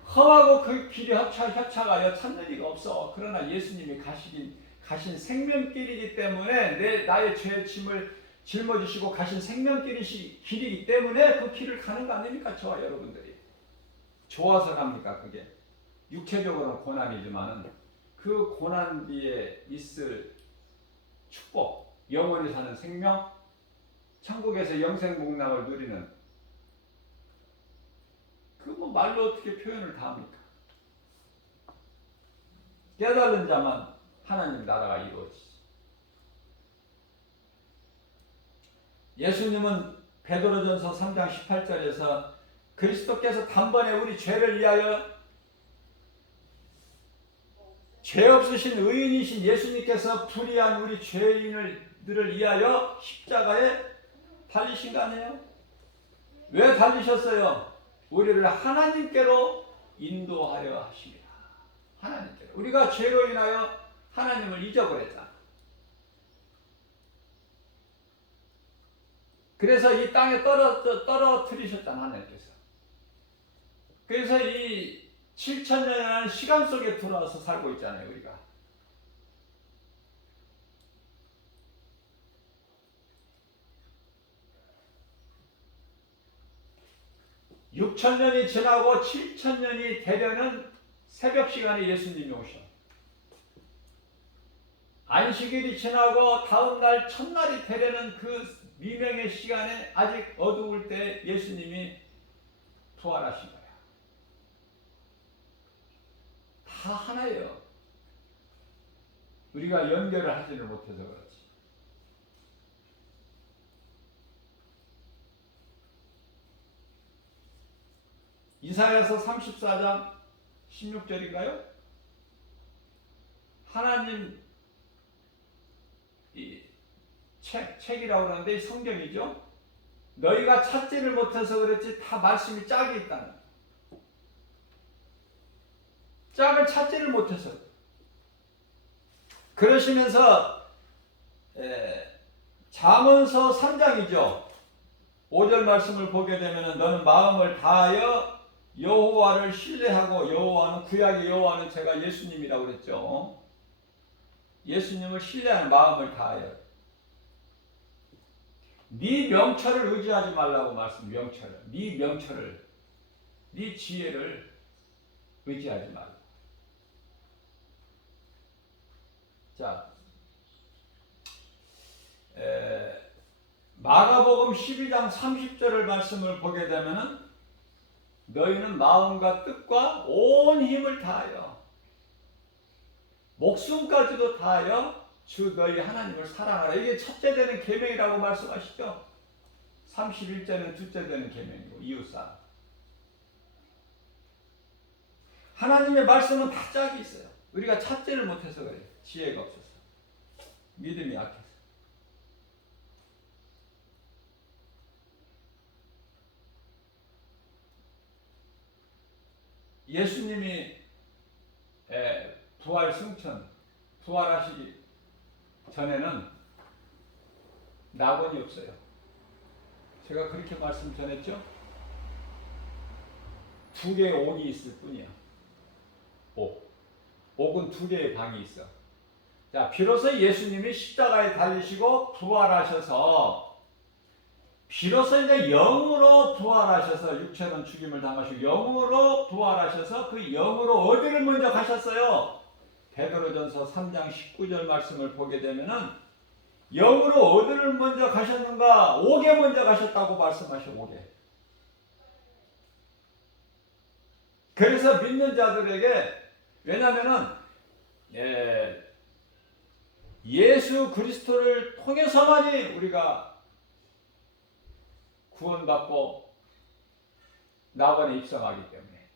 험하고 그 길이 협착하여 찾는 이가 없어. 그러나 예수님이 가신 생명길이기 때문에 나의 죄의 짐을 짊어지시고 가신 길이기 때문에 그 길을 가는 거 아닙니까? 저와 여러분들이. 좋아서 갑니까? 그게. 육체적으로는 고난이지만은 그 고난 뒤에 있을 축복, 영원히 사는 생명, 천국에서 영생복락을 누리는 그 뭐 말로 어떻게 표현을 다 합니까? 깨달은 자만 하나님 나라가 이루어지지. 예수님은 베드로전서 3장 18절에서 그리스도께서 단번에 우리 죄를 위하여 죄 없으신 의인이신 예수님께서 불의한 우리 죄인들을 위하여 십자가에 달리신 거 아니에요? 왜 달리셨어요? 우리를 하나님께로 인도하려 하십니다. 하나님께로. 우리가 죄로 인하여 하나님을 잊어버렸잖아. 그래서 이 땅에 떨어뜨리셨잖아, 하나님께서. 그래서 이 7,000년이라는 시간 속에 들어와서 살고 있잖아요, 우리가. (6,000년이) 지나고 7,000년이 되려는 새벽 시간에 예수님이 오셔. 안식일이 지나고 다음날 첫날이 되려는 그 미명의 시간에 아직 어두울 때 예수님이 부활하신 거야. 다 하나예요. 우리가 연결을 하지를 못해서 그렇지. 이사야서 34장 16절인가요? 하나님 이 책이라고 하는데 성경이죠. 너희가 찾지를 못해서 그렇지 다 말씀이 짝이 있다는 거예요. 짝을 찾지를 못해서. 그러시면서 잠언서 3장이죠. 5절 말씀을 보게 되면 너는 마음을 다하여 여호와를 신뢰하고, 여호와는 구약의 여호와는 제가 예수님이라고 그랬죠. 예수님을 신뢰하는 마음을 다하여. 네 명철을 의지하지 말라고 말씀. 명철을, 네 명철을, 네 지혜를 의지하지 말라. 자, 마가복음 12장 30절을 말씀을 보게 되면은 너희는 마음과 뜻과 온 힘을 다하여 목숨까지도 다하여 주 너희 하나님을 사랑하라. 이게 첫째 되는 계명이라고 말씀하시죠. 31절은 둘째 되는 계명이고 이웃사랑. 하나님의 말씀은 다 짝이 있어요. 우리가 찾지를 못해서 그래요. 지혜가 없어서, 믿음이 약해서. 예수님이 부활 승천, 부활하시기 전에는 낙원이 없어요. 제가 그렇게 말씀 전했죠? 2개의 옥이 있을 뿐이야. 옥은 2개의 방이 있어. 자, 비로소 예수님이 십자가에 달리시고 부활하셔서, 비로소 이제 영으로 부활하셔서, 육체는 죽임을 당하시고 영으로 부활하셔서 그 영으로 어디를 먼저 가셨어요? 베드로전서 3장 19절 말씀을 보게 되면은 영으로 어디를 먼저 가셨는가? 옥에 먼저 가셨다고 말씀하셔. 옥에. 그래서 믿는 자들에게, 왜냐면은 예수 그리스도를 통해서만이 우리가 구원받고 낙원에 입성하기 때문에,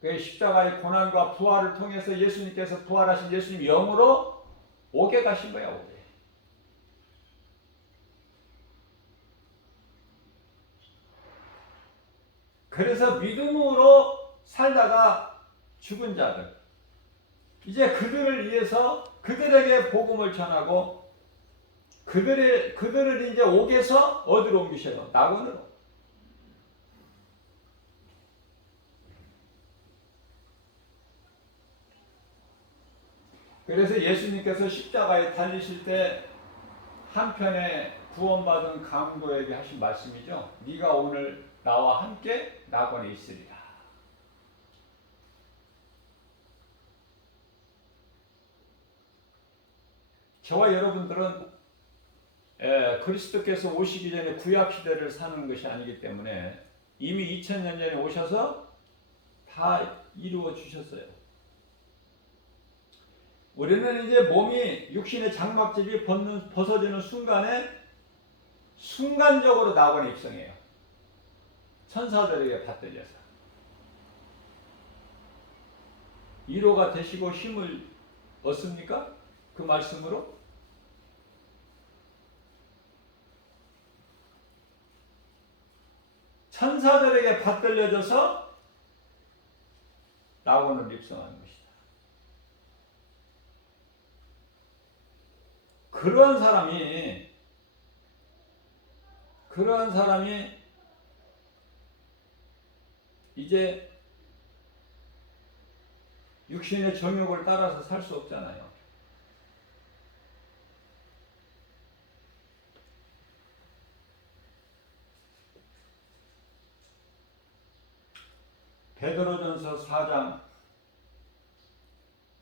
그 십자가의 고난과 부활을 통해서 예수님께서, 부활하신 예수님 영으로 옥에 가신 거야. 옥에. 그래서 믿음으로 살다가 죽은 자들, 이제 그들을 위해서 그들에게 복음을 전하고, 그들을 이제 옥에서 어디로 옮기셔요? 낙원으로. 그래서 예수님께서 십자가에 달리실 때 한편에 구원받은 강도에게 하신 말씀이죠. 네가 오늘 나와 함께 낙원에 있으리라. 저와 여러분들은 그리스도께서 오시기 전에 구약 시대를 사는 것이 아니기 때문에 이미 2000년 전에 오셔서 다 이루어 주셨어요. 우리는 이제 몸이 육신의 장막집이 벗어지는 순간에 순간적으로 낙원에 입성해요. 천사들에게 받들려서 위로가 되시고 힘을 얻습니까? 그 말씀으로? 천사들에게 받들려져서 낙원을 입성하는 것이다. 그러한 사람이 이제 육신의 정욕을 따라서 살 수 없잖아요. 베드로전서 4장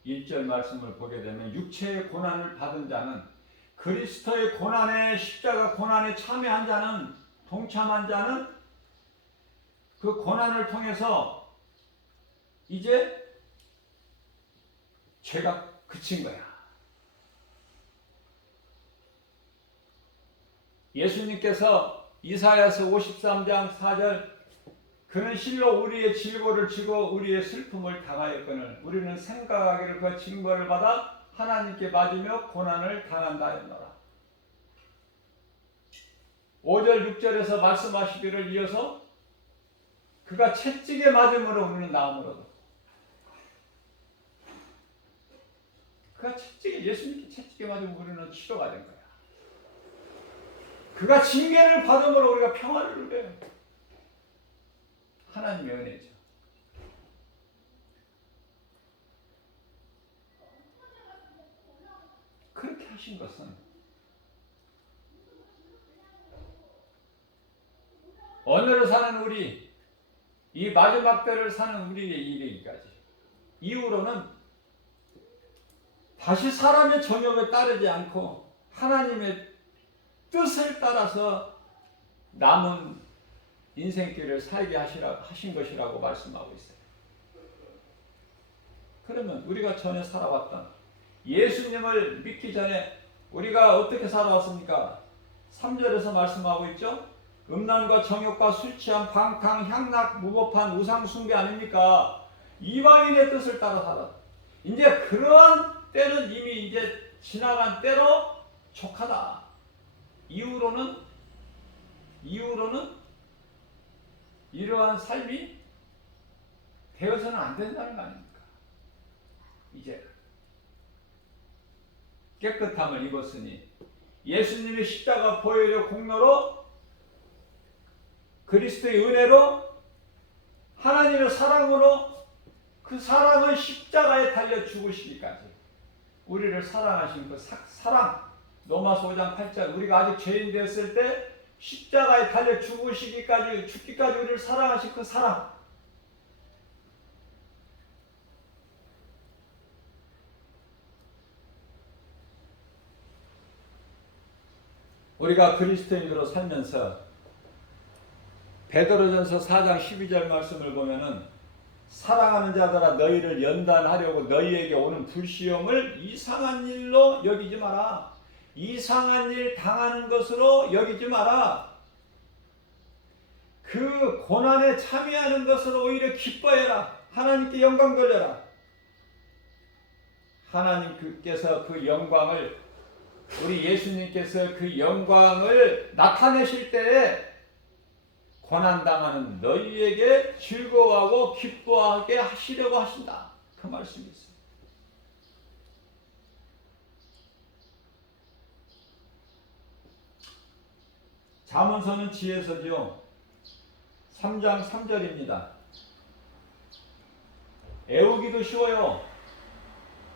1절 말씀을 보게 되면 육체의 고난을 받은 자는 그리스도의 고난에 십자가 고난에 참여한 자는 동참한 자는 그 고난을 통해서 이제 죄가 그친 거야. 예수님께서 이사야서 53장 4절 그는 실로 우리의 질고를 지고 우리의 슬픔을 당하였거늘 우리는 생각하기를 그 징벌을 받아 하나님께 맞으며 고난을 당한다 했노라. 5절 6절에서 말씀하시기를 이어서 그가 채찍에 맞음으로 우리는 나음으로도 그가 예수님께 채찍에 맞으면 우리는 치료가 된 거야. 그가 징계를 받음으로 우리가 평화를 누려요. 하나님의 은혜죠. 그렇게 하신 것은 오늘을 사는 우리, 이 마지막 때를 사는 우리의 이르기까지 이후로는 다시 사람의 정욕에 따르지 않고 하나님의 뜻을 따라서 남은 인생길을 살게 하신 것이라고 말씀하고 있어요. 그러면 우리가 전에 살아왔던 예수님을 믿기 전에 우리가 어떻게 살아왔습니까? 3절에서 말씀하고 있죠. 음란과 정욕과 술 취함, 방탕, 향락, 무법한 우상 숭배 아닙니까? 이방인의 뜻을 따라 살아. 이제 그러한 때는 이미 이제 지나간 때로 족하다. 이후로는 이러한 삶이 되어서는 안 된다는 거 아닙니까? 이제 깨끗함을 입었으니 예수님의 십자가 보혈의 공로로 그리스도의 은혜로 하나님의 사랑으로 그 사랑은 십자가에 달려 죽으시기까지 우리를 사랑하신 그 사랑 로마서 5장 8절 우리가 아직 죄인 되었을 때 십자가에 달려 죽기까지 우리를 사랑하신 그 사랑 우리가 그리스도인으로 살면서 베드로전서 4장 12절 말씀을 보면은 사랑하는 자들아 너희를 연단하려고 너희에게 오는 불시험을 이상한 일로 여기지 마라. 이상한 일 당하는 것으로 여기지 마라. 그 고난에 참여하는 것으로 오히려 기뻐해라. 하나님께 영광 돌려라. 하나님께서 그 영광을 우리 예수님께서 그 영광을 나타내실 때에 고난당하는 너희에게 즐거워하고 기뻐하게 하시려고 하신다. 그 말씀이 있어요. 잠언서는 지혜서죠. 3장 3절입니다. 애우기도 쉬워요.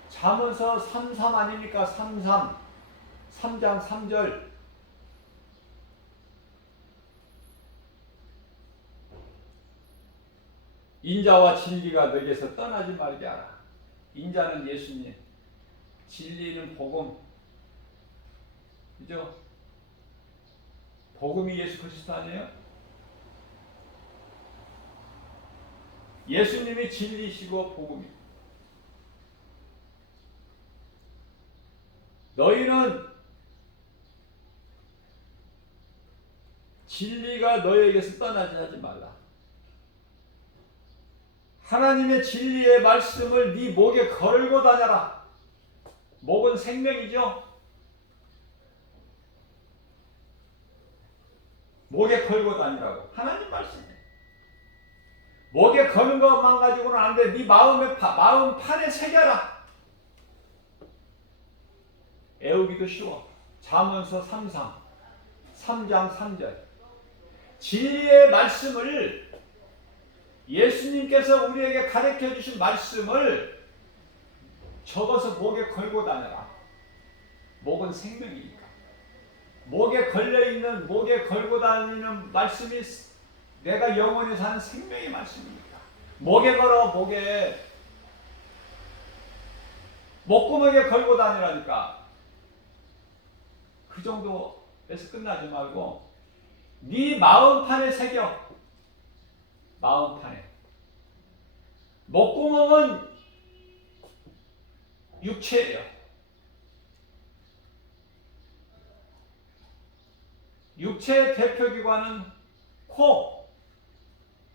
잠언서 3:3 아닙니까? 3:3. 3장 3절. 인자와 진리가 너에게서 떠나지 말게 하라. 인자는 예수님, 진리는 복음. 그죠? 복음이 예수 그리스도 아니에요? 예수님이 진리시고 복음이에요. 너희는 진리가 너희에게서 떠나지 하지 말라. 하나님의 진리의 말씀을 네 목에 걸고 다녀라. 목은 생명이죠. 목에 걸고 다니라고. 하나님 말씀이에요. 목에 거는 것만 가지고는 안 돼. 네 마음 판에 새겨라. 애우기도 쉬워. 잠언서 3장 3절. 진리의 말씀을, 예수님께서 우리에게 가르쳐 주신 말씀을 적어서 목에 걸고 다녀라. 목은 생명이니까. 목에 걸려있는, 목에 걸고 다니는 말씀이 내가 영원히 사는 생명의 말씀입니까? 목에 걸어. 목에, 목구멍에 걸고 다니라니까. 그 정도에서 끝나지 말고 네 마음판에 새겨. 마음판에. 목구멍은 육체예요. 육체의 대표기관은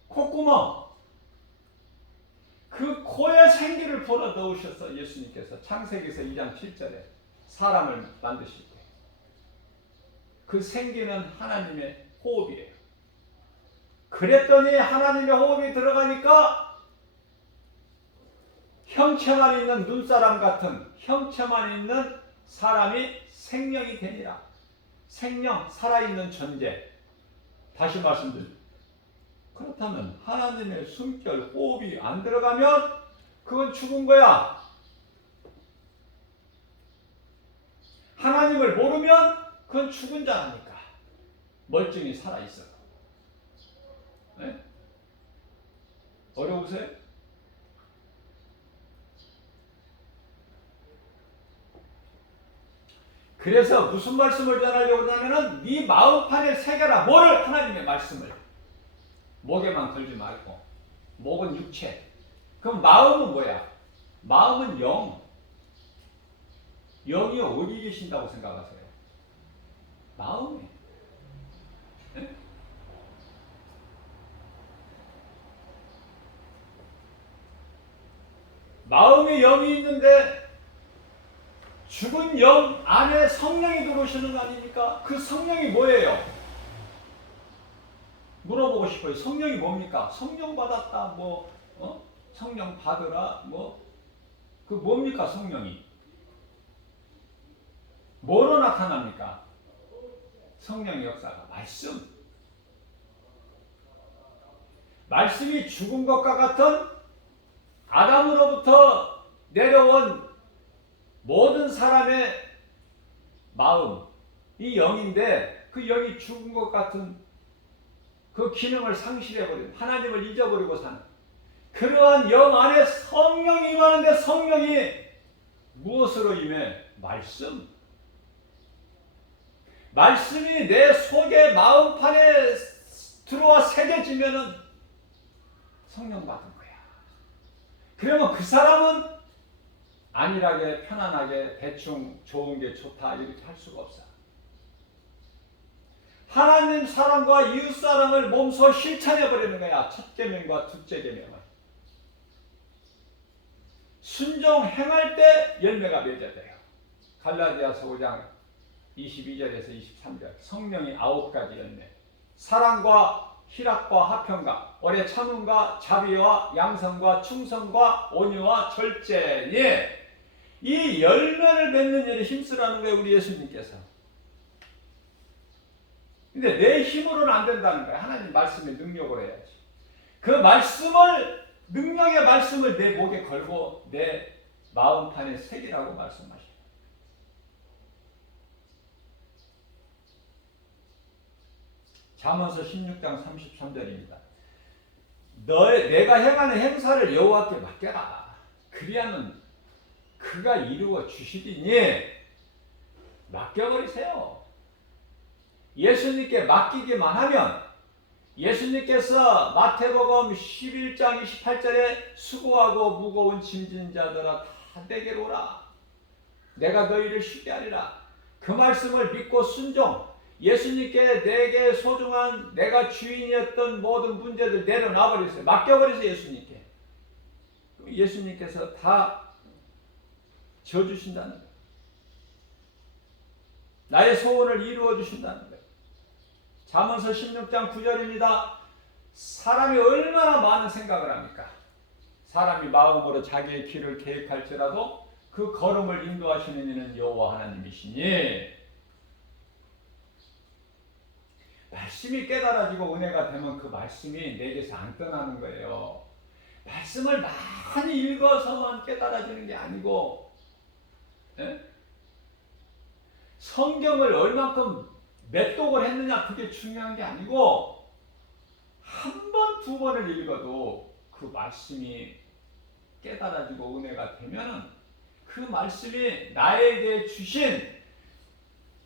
콧구멍. 그 코에 생기를 불어 넣으셨어. 예수님께서 창세기에서 2장 7절에 사람을 만드실 때. 그 생기는 하나님의 호흡이에요. 그랬더니 하나님의 호흡이 들어가니까 형체만 있는 눈사람 같은, 형체만 있는 사람이 생명이 되니라. 생명, 살아있는 존재. 다시 말씀드립니다. 그렇다면 하나님의 숨결, 호흡이 안 들어가면 그건 죽은 거야. 하나님을 모르면 그건 죽은 자라니까. 멀쩡히 살아있어. 네? 어려우세요? 그래서 무슨 말씀을 전하려고 하냐면은 네 마음판에 새겨라. 뭐를? 하나님의 말씀을. 목에만 걸지 말고. 목은 육체. 그럼 마음은 뭐야? 마음은 영. 영이 어디 계신다고 생각하세요? 마음이. 네? 마음에 영이 있는데 죽은 영 안에 성령이 들어오시는 거 아닙니까? 그 성령이 뭐예요? 물어보고 싶어요. 성령이 뭡니까? 성령 받았다, 성령 받으라, 그 뭡니까, 성령이? 뭐로 나타납니까? 성령의 역사가 말씀. 말씀이 죽은 것과 같은 아담으로부터 내려온 모든 사람의 마음, 이 영인데 그 영이 죽은 것 같은 그 기능을 상실해버리고 하나님을 잊어버리고 사는 그러한 영 안에 성령이 임하는데 성령이 무엇으로 임해? 말씀. 말씀이 내 속에 마음판에 들어와 새겨지면은 성령 받은 거야. 그러면 그 사람은 안일하게 편안하게 대충 좋은 게 좋다 이렇게 할 수가 없어. 하나님 사랑과 이웃 사랑을 몸소 실천해 버리는 거야. 첫 계명과 둘째 계명을. 순종 행할 때 열매가 맺어져요. 갈라디아서 5장 22절에서 23절. 성령이 9가지 열매. 사랑과 희락과 화평과 오래 참음과 자비와 양성과 충성과 온유와 절제니 이 열매를 맺는 일에 힘쓰라는 거예요. 우리 예수님께서. 근데 내 힘으로는 안 된다는 거야. 하나님 말씀의 능력으로 해야지. 그 말씀을, 능력의 말씀을 내 목에 걸고 내 마음판의 색이라고 말씀하십니다. 잠언서 16장 33절입니다. 내가 행하는 행사를 여호와께 맡겨라. 그리하면 그가 이루어 주시리니. 맡겨버리세요. 예수님께 맡기기만 하면, 예수님께서 마태복음 11장 28절에 수고하고 무거운 짐진 자들아 다 내게로 오라. 내가 너희를 쉬게 하리라. 그 말씀을 믿고 순종, 예수님께 내게 소중한 내가 주인이었던 모든 문제들 내려놔버리세요. 맡겨버리세요. 예수님께. 예수님께서 다 져주신다는 거예요. 나의 소원을 이루어 주신다는 거예요. 잠언서 16장 9절입니다. 사람이 얼마나 많은 생각을 합니까? 사람이 마음으로 자기의 길을 계획할지라도 그 걸음을 인도하시는 이는 여호와 하나님이시니. 말씀이 깨달아지고 은혜가 되면 그 말씀이 내게서 안 떠나는 거예요. 말씀을 많이 읽어서만 깨달아지는 게 아니고, 성경을 얼만큼 몇 독을 했느냐 그게 중요한 게 아니고, 한 번, 두 번을 읽어도 그 말씀이 깨달아지고 은혜가 되면 그 말씀이 나에게 주신,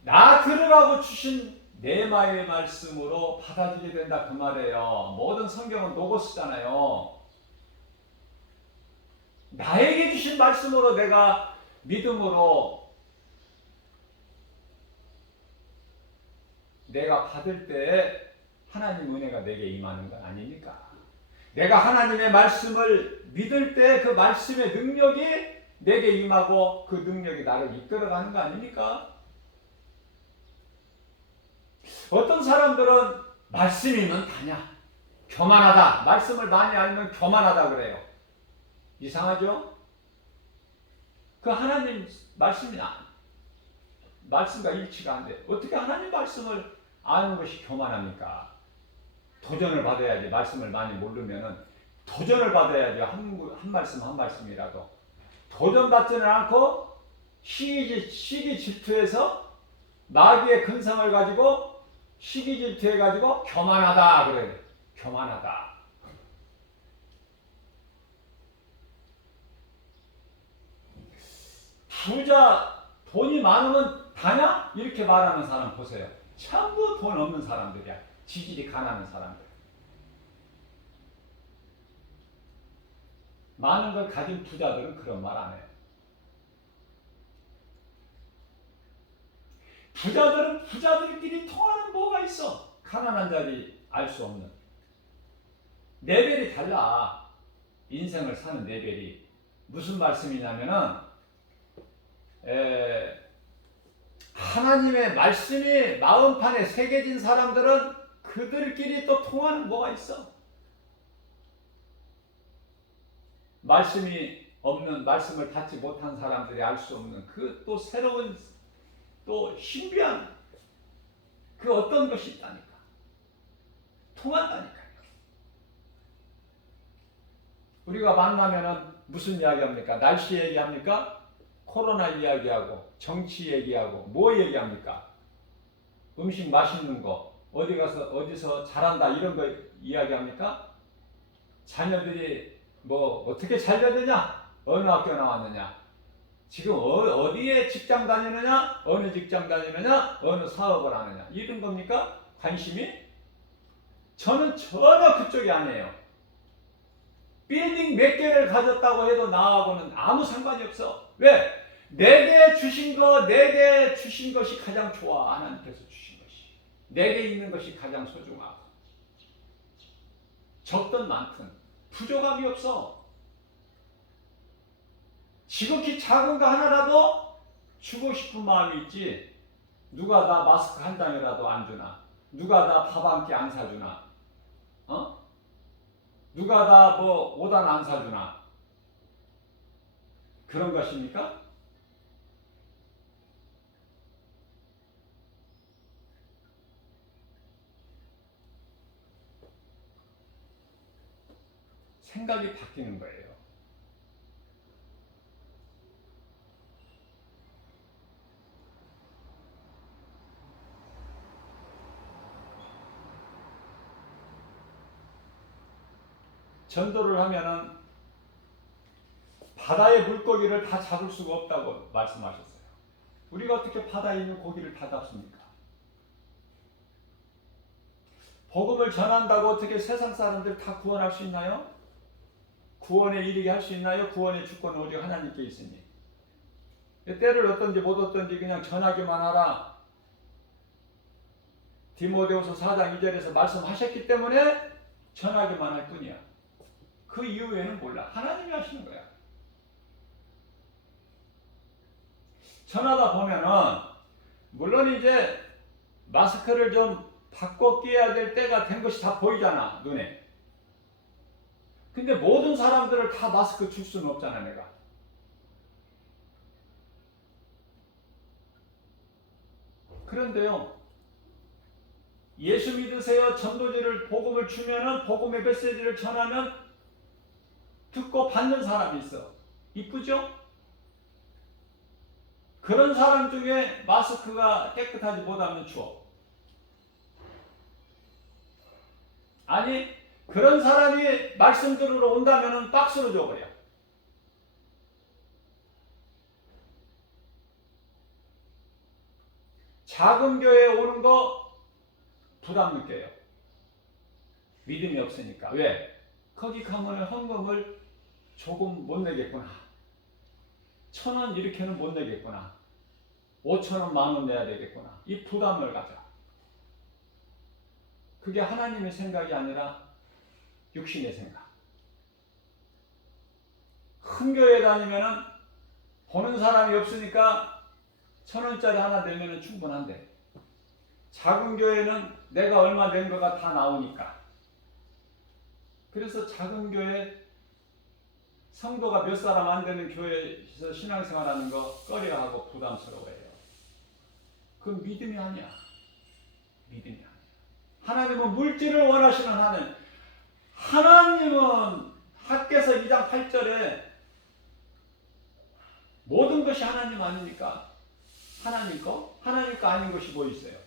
나 들으라고 주신 네마의 말씀으로 받아들이게 된다 그 말이에요. 모든 성경은 로고스잖아요. 나에게 주신 말씀으로 내가 믿음으로 내가 받을 때 하나님 은혜가 내게 임하는 건 아닙니까? 내가 하나님의 말씀을 믿을 때 그 말씀의 능력이 내게 임하고 그 능력이 나를 이끌어가는 거 아닙니까? 어떤 사람들은 말씀이면 다냐, 교만하다, 말씀을 많이 알면 교만하다 그래요. 이상하죠? 그 하나님 말씀과 일치가 안 돼. 어떻게 하나님 말씀을 아는 것이 교만합니까? 도전을 받아야지. 말씀을 많이 모르면은 도전을 받아야지. 한 말씀 한 말씀이라도 도전받지는 않고 시기 질투해서 마귀의 근성을 가지고 시기 질투해 가지고 교만하다 그래요. 교만하다. 부자, 돈이 많으면 다냐? 이렇게 말하는 사람 보세요. 전부 돈 없는 사람들이야. 지질이 가난한 사람들. 많은 걸 가진 부자들은 그런 말 안 해요. 부자들은 부자들끼리 통하는 뭐가 있어? 가난한 자리 알 수 없는. 레벨이 달라. 인생을 사는 레벨이. 무슨 말씀이냐면은 하나님의 말씀이 마음판에 새겨진 사람들은 그들끼리 또 통하는 뭐가 있어? 말씀이 없는, 말씀을 닫지 못한 사람들이 알 수 없는 그 또 새로운 또 신비한 그 어떤 것이 있다니까. 통한다니까요. 우리가 만나면은 무슨 이야기 합니까? 날씨 얘기합니까? 코로나 이야기하고 정치 얘기하고 뭐 얘기합니까? 음식 맛있는 거, 어디서 잘한다 이런 거 이야기합니까? 자녀들이 뭐 어떻게 잘 되느냐? 어느 학교 나왔느냐? 지금 어디에 직장 다니느냐? 어느 직장 다니느냐? 어느 사업을 하느냐? 이런 겁니까? 관심이? 저는 전혀 그쪽이 아니에요. 빌딩 몇 개를 가졌다고 해도 나하고는 아무 상관이 없어. 왜? 내게 주신 것이 가장 좋아. 하나님께서 주신 것이. 내게 있는 것이 가장 소중하고. 적든 많든 부족함이 없어. 지극히 작은 거 하나라도 주고 싶은 마음이 있지. 누가 나 마스크 한 장이라도 안 주나? 누가 나 밥 한 끼 안 사주나? 누가 나 뭐 옷 안 사주나? 그런 것입니까? 생각이 바뀌는 거예요. 전도를 하면은 바다의 물고기를 다 잡을 수가 없다고 말씀하셨어요. 우리가 어떻게 바다에 있는 고기를 다 잡습니까? 복음을 전한다고 어떻게 세상 사람들 다 구원할 수 있나요? 구원에 이르게 할 수 있나요? 구원의 주권은 오직 하나님께 있으니. 때를 얻든지 못 얻든지 그냥 전하기만 하라. 디모데후서 4장 2절에서 말씀하셨기 때문에 전하기만 할 뿐이야. 그 이후에는 몰라. 하나님이 하시는 거야. 전하다 보면은 물론 이제 마스크를 좀 바꿔 끼워야 될 때가 된 것이 다 보이잖아, 눈에. 근데 모든 사람들을 다 마스크 줄 수는 없잖아, 내가. 그런데요, 예수 믿으세요, 전도지를 복음을 주면은 복음의 메시지를 전하면 듣고 받는 사람이 있어. 이쁘죠? 그런 사람 중에 마스크가 깨끗하지 못하면 추워. 아니, 그런 사람이 말씀 들으러 온다면 박스로 줘버려. 작은 교회에 오는 거 부담 느껴요. 믿음이 없으니까. 왜? 거기 가면 헌금을 조금 못 내겠구나. 1,000원 이렇게는 못 내겠구나. 5,000원, 10,000원 내야 되겠구나. 이 부담을 가져. 그게 하나님의 생각이 아니라 육신의 생각. 큰 교회 다니면은 보는 사람이 없으니까 1,000원짜리 하나 내면은 충분한데, 작은 교회는 내가 얼마 낸 거가 다 나오니까. 그래서 작은 교회, 성도가 몇 사람 안 되는 교회에서 신앙생활하는 거 꺼려하고 부담스러워해요. 그건 믿음이 아니야. 믿음이 아니야. 하나님은 물질을 원하시는 하나님. 하나님은 학개서 2장 8절에 모든 것이 하나님 아닙니까? 하나님 거? 하나님 거 아닌 것이 뭐 있어요?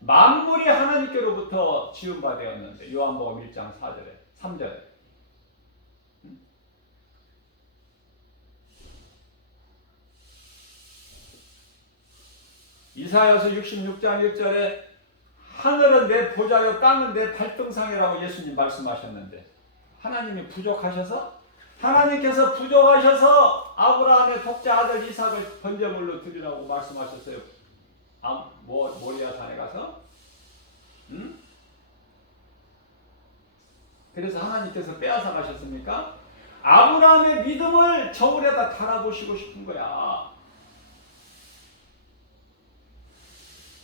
만물이 하나님께로부터 지은 바 되었는데, 요한복음 1장 4절에 3절에 이사야서 66장 1절에 하늘은 내 보좌요 땅은 내 발등상이라고 예수님 말씀하셨는데, 하나님이 부족하셔서, 하나님께서 부족하셔서 아브라함의 독자 아들 이삭을 번제물로 드리라고 말씀하셨어요. 모리아 산에 가서. 응? 그래서 하나님께서 빼앗아 가셨습니까? 아브라함의 믿음을 저울에다 달아보시고 싶은 거야.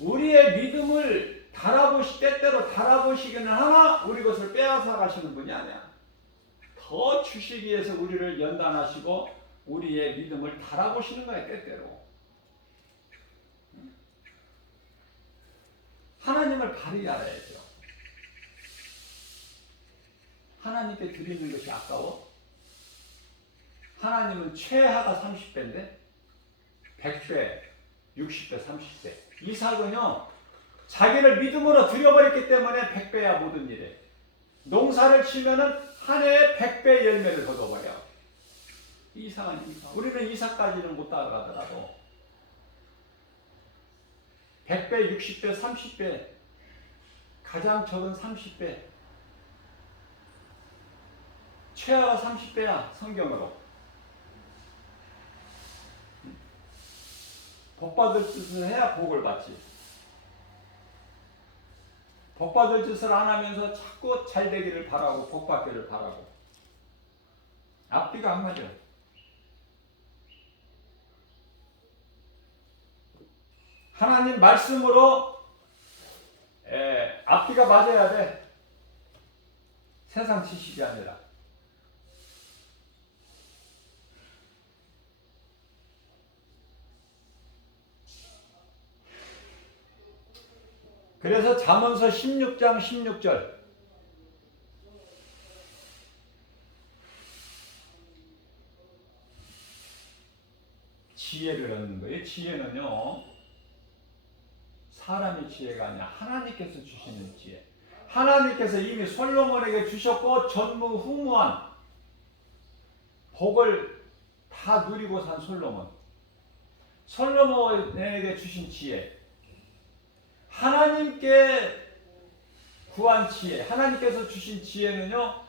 우리의 믿음을 때때로 달아보시기는 하나 우리 것을 빼앗아 가시는 분이 아니야. 더 주시기 위해서 우리를 연단하시고 우리의 믿음을 달아보시는 거야, 때때로. 하나님을 바르게 알아야죠. 하나님께 드리는 것이 아까워? 하나님은 최하가 30배인데 100배, 60배, 30배. 이삭은요, 자기를 믿음으로 드려버렸기 때문에 100배야 모든 일에. 농사를 치면은 한 해에 100배 열매를 거둬버려. 이삭은 이삭. 우리는 이삭까지는 못 따라가더라도 100배, 60배, 30배, 가장 적은 30배. 최하가 30배야, 성경으로. 복받을 짓을 해야 복을 받지. 복받을 짓을 안 하면서 자꾸 잘 되기를 바라고 복받기를 바라고. 앞뒤가 안 맞아. 하나님 말씀으로 앞뒤가 맞아야 돼. 세상 지식이 아니라. 그래서 잠언서 16장 16절 지혜를 얻는 거예요. 지혜는요, 사람의 지혜가 아니라 하나님께서 주시는 지혜. 하나님께서 이미 솔로몬에게 주셨고 전무후무한 복을 다 누리고 산 솔로몬. 솔로몬에게 주신 지혜, 하나님께 구한 지혜, 하나님께서 주신 지혜는요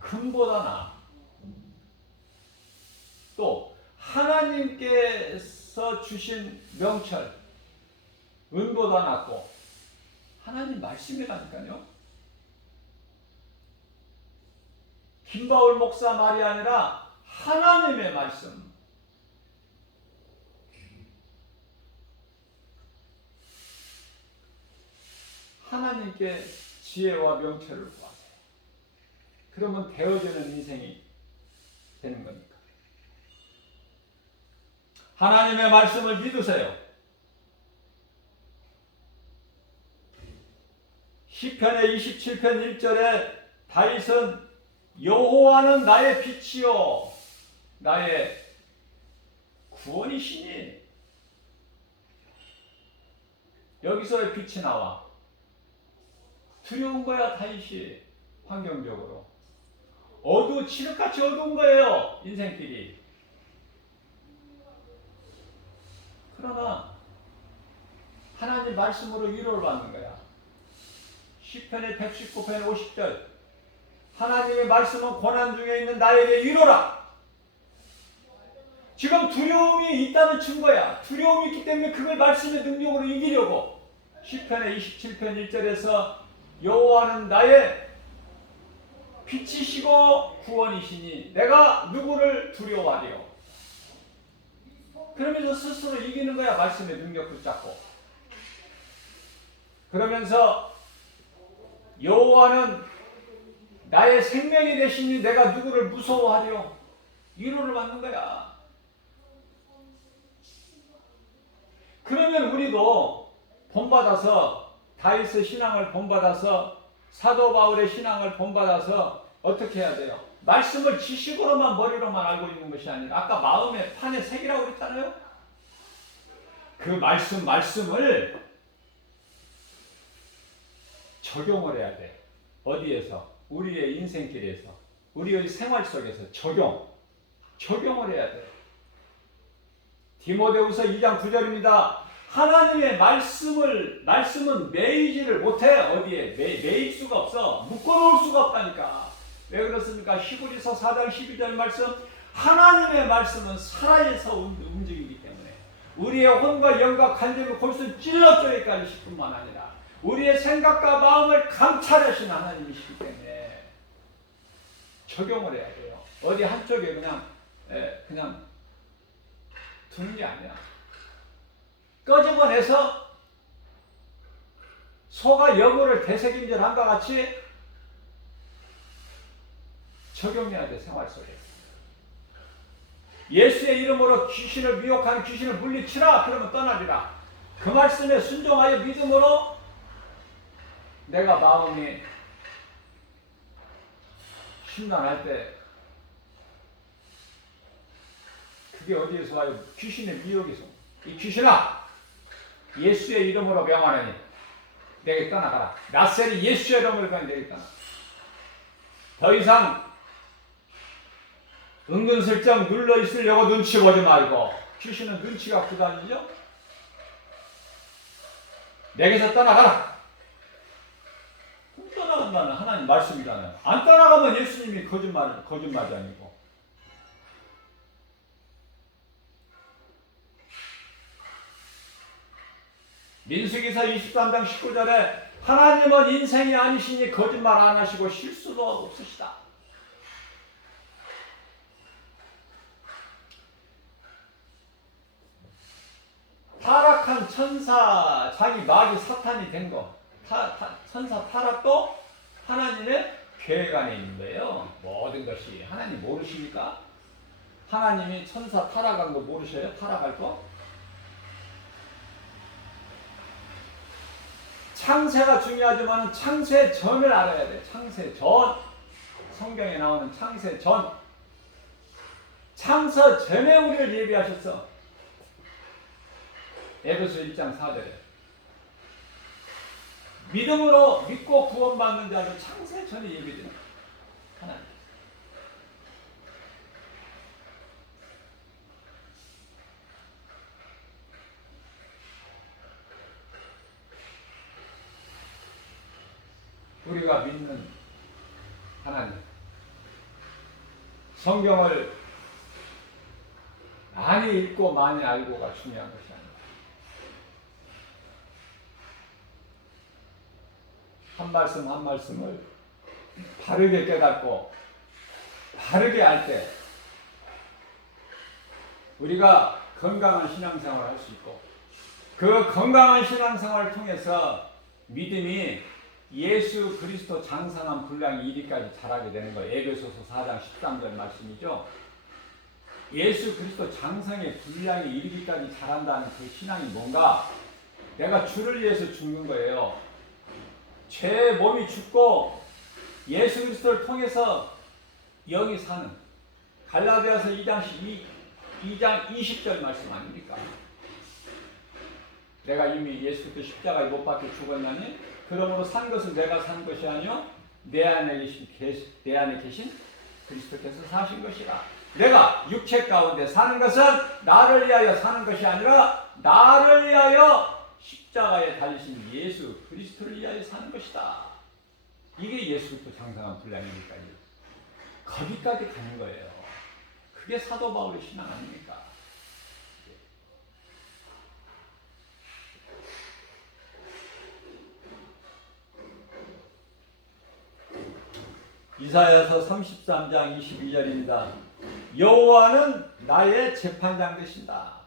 금보다 나아. 또 하나님께서 주신 명철, 은보다 낫고 하나님 말씀이라니까요. 김바울 목사 말이 아니라 하나님의 말씀. 하나님께 지혜와 명철을 구하세요. 그러면 되어지는 인생이 되는 겁니까? 하나님의 말씀을 믿으세요. 시편의 27편 1절에 다윗은 여호와는 나의 빛이요 나의 구원이시니, 여기서의 빛이 나와. 두려운 거야 다윗이. 환경적으로 칠흑같이 어두운 거예요 인생길이. 그러나 하나님 말씀으로 위로를 받는 거야. 시편의 119편 50절 하나님의 말씀은 고난 중에 있는 나에게 위로라. 지금 두려움이 있다는 증거야. 두려움이 있기 때문에 그걸 말씀의 능력으로 이기려고. 시편의 27편 1절에서 여호와는 나의 빛이시고 구원이시니 내가 누구를 두려워하리요. 그러면서 스스로 이기는 거야. 말씀의 능력 붙잡고. 그러면서 여호와는 나의 생명이 되시니 내가 누구를 무서워하리요. 위로를 받는 거야. 그러면 우리도 본받아서 다윗의 신앙을 본받아서 사도 바울의 신앙을 본받아서 어떻게 해야 돼요? 말씀을 지식으로만 머리로만 알고 있는 것이 아니라 아까 마음의 판에 새기라고 그랬잖아요. 그 말씀을 적용을 해야 돼. 어디에서? 우리의 인생길에서, 우리의 생활 속에서 적용을 해야 돼. 디모데후서 2장 9절입니다. 하나님의 말씀은 매이지를 못해. 어디에? 매일 수가 없어. 묶어놓을 수가 없다니까. 왜 그렇습니까? 히브리서 4장 12절 말씀, 하나님의 말씀은 살아서 움직이기 때문에 우리의 혼과 영과 관절을 골수 찔러줘야까지 싶을 뿐만 아니라 우리의 생각과 마음을 감찰하신 하나님이시기 때문에 적용을 해야 돼요. 어디 한쪽에 그냥 두는 게 아니야. 끄집어내서 소가 여물을 되새김질한과 같이 적용해야 돼. 생활 속에. 예수의 이름으로 귀신을 미혹하는 귀신을 물리치라. 그러면 떠나리라. 그 말씀에 순종하여 믿음으로 내가 마음이 심란할 때 그게 어디에서 와요? 귀신의 미혹에서. 이 귀신아, 예수의 이름으로 명하노니 내게 떠나가라. 낫셀이 예수의 이름으로 내게 떠나. 더 이상 은근슬쩍 눌러 있으려고 눈치 보지 말고. 귀신은 눈치가 부담이죠. 내게서 떠나가라. 떠나간다는 하나님 말씀이잖아요. 안 떠나가면 예수님이 거짓말이 아니고. 민수기서 23장 19절에 하나님은 인생이 아니시니 거짓말 안 하시고 실수도 없으시다. 타락한 천사, 자기 마귀 사탄이 된 거, 천사 타락도 하나님의 계획 안에 있는 거예요. 모든 것이. 하나님 모르십니까? 하나님이 천사 타락한 거 모르셔요? 타락할 거? 창세가 중요하지만 창세 전을 알아야 돼. 창세 전. 성경에 나오는 창세 전. 창세 전에 우리를 예비하셨어. 에베소 1장 4절에. 믿음으로 믿고 구원받는 자는 창세 전에 예비된 하나님. 우리가 믿는 하나님, 성경을 많이 읽고 많이 알고가 중요한 것이 아닙니다. 한 말씀 한 말씀을 바르게 깨닫고 바르게 알 때 우리가 건강한 신앙생활을 할 수 있고, 그 건강한 신앙생활을 통해서 믿음이 예수 그리스도 장성한 분량이 이리까지 자라게 되는 거예요. 에베소서 4장 13절 말씀이죠. 예수 그리스도 장성의 분량이 이르기까지 자란다는 그 신앙이 뭔가? 내가 주를 위해서 죽는 거예요. 죄의 몸이 죽고 예수 그리스도를 통해서 영이 사는, 갈라디아서 2장 20절 말씀 아닙니까? 내가 이미 예수 그리스도 십자가에 못 박혀 죽었나니 그러므로 산 것은 내가 산 것이 아니요 내 안에 계신 그리스도께서 사신 것이라. 내가 육체 가운데 사는 것은 나를 위하여 사는 것이 아니라 나를 위하여 십자가에 달리신 예수 그리스도를 위하여 사는 것이다. 이게 예수 그리스도 장성한 분량이니까요. 거기까지 가는 거예요. 그게 사도 바울의 신앙 아닙니까? 이사야서 33장 22절입니다. 여호와는 나의 재판장 되신다.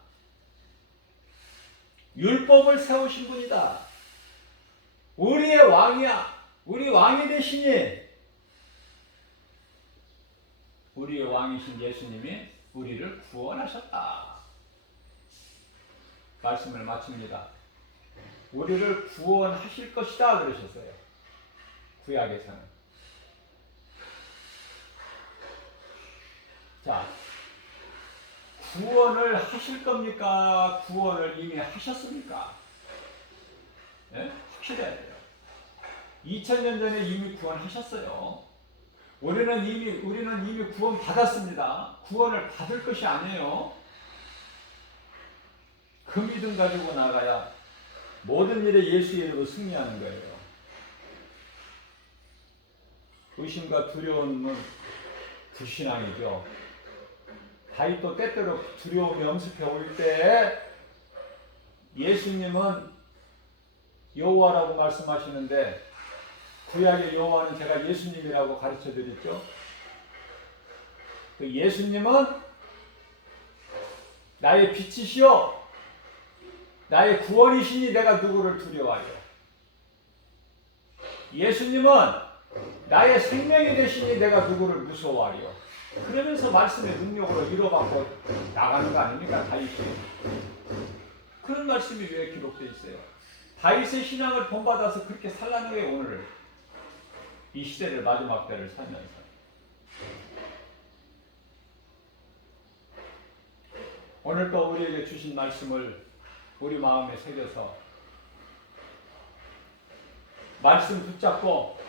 율법을 세우신 분이다. 우리의 왕이야. 우리 왕이 되시니 우리의 왕이신 예수님이 우리를 구원하셨다. 말씀을 마칩니다. 우리를 구원하실 것이다 그러셨어요. 구약에서는. 자, 구원을 하실 겁니까? 구원을 이미 하셨습니까? 네? 확실해야 돼요. 2000년 전에 이미 구원하셨어요. 우리는 이미 구원 받았습니다. 구원을 받을 것이 아니에요. 그 믿음 가지고 나가야 모든 일에 예수의 이름으로 승리하는 거예요. 의심과 두려움은 불신앙이죠. 다윗도 때때로 두려움이 엄습해 올 때 예수님은 여호와라고 말씀하시는데, 구약의 여호와는 제가 예수님이라고 가르쳐 드렸죠. 그 예수님은 나의 빛이시오, 나의 구원이시니 내가 누구를 두려워하요. 예수님은 나의 생명이 되시니 내가 누구를 무서워하요. 그러면서 말씀의 능력으로 위로받고 나가는 거 아닙니까? 다윗이. 그런 말씀이 왜 기록되어 있어요? 다윗의 신앙을 본받아서 그렇게 살라는 게 오늘 이 시대를, 마지막 때를 살면서. 오늘 또 우리에게 주신 말씀을 우리 마음에 새겨서 말씀 붙잡고,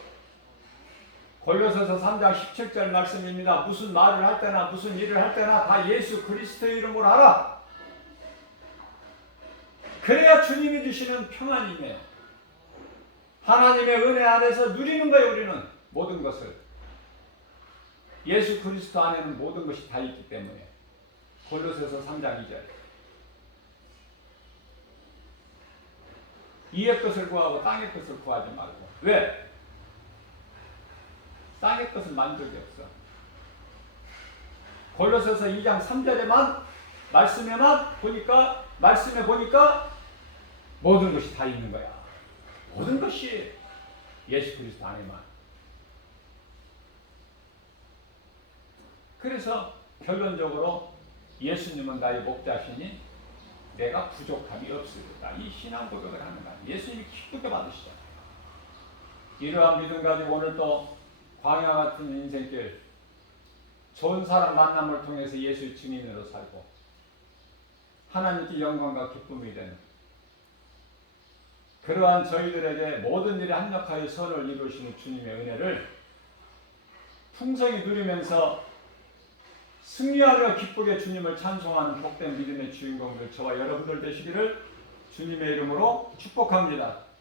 골로새서 3장 17절 말씀입니다. 무슨 말을 할 때나 무슨 일을 할 때나 다 예수 그리스도의 이름으로 하라. 그래야 주님이 주시는 평안이며 하나님의 은혜 안에서 누리는 거예요. 우리는 모든 것을 예수 그리스도 안에는 모든 것이 다 있기 때문에. 골로새서 3장 2절. 이의 것을 구하고 땅의 것을 구하지 말고. 왜? 땅의 것은 만족이 없어. 골로새서 2장 3절에만 말씀에 보니까 모든 것이 다 있는 거야. 모든 것이 예수 그리스도 안에만. 그래서 결론적으로 예수님은 나의 목자시니 내가 부족함이 없으리다. 이 신앙 고백을 하는 거야. 예수님이 기쁘게 받으시잖아요. 이러한 믿음 가지고 오늘 또 광야 같은 인생길, 좋은 사람 만남을 통해서 예수의 증인으로 살고 하나님께 영광과 기쁨이 되는 그러한 저희들에게 모든 일에 합력하여 선을 이루시는 주님의 은혜를 풍성히 누리면서 승리하며 기쁘게 주님을 찬송하는 복된 믿음의 주인공들 저와 여러분들 되시기를 주님의 이름으로 축복합니다.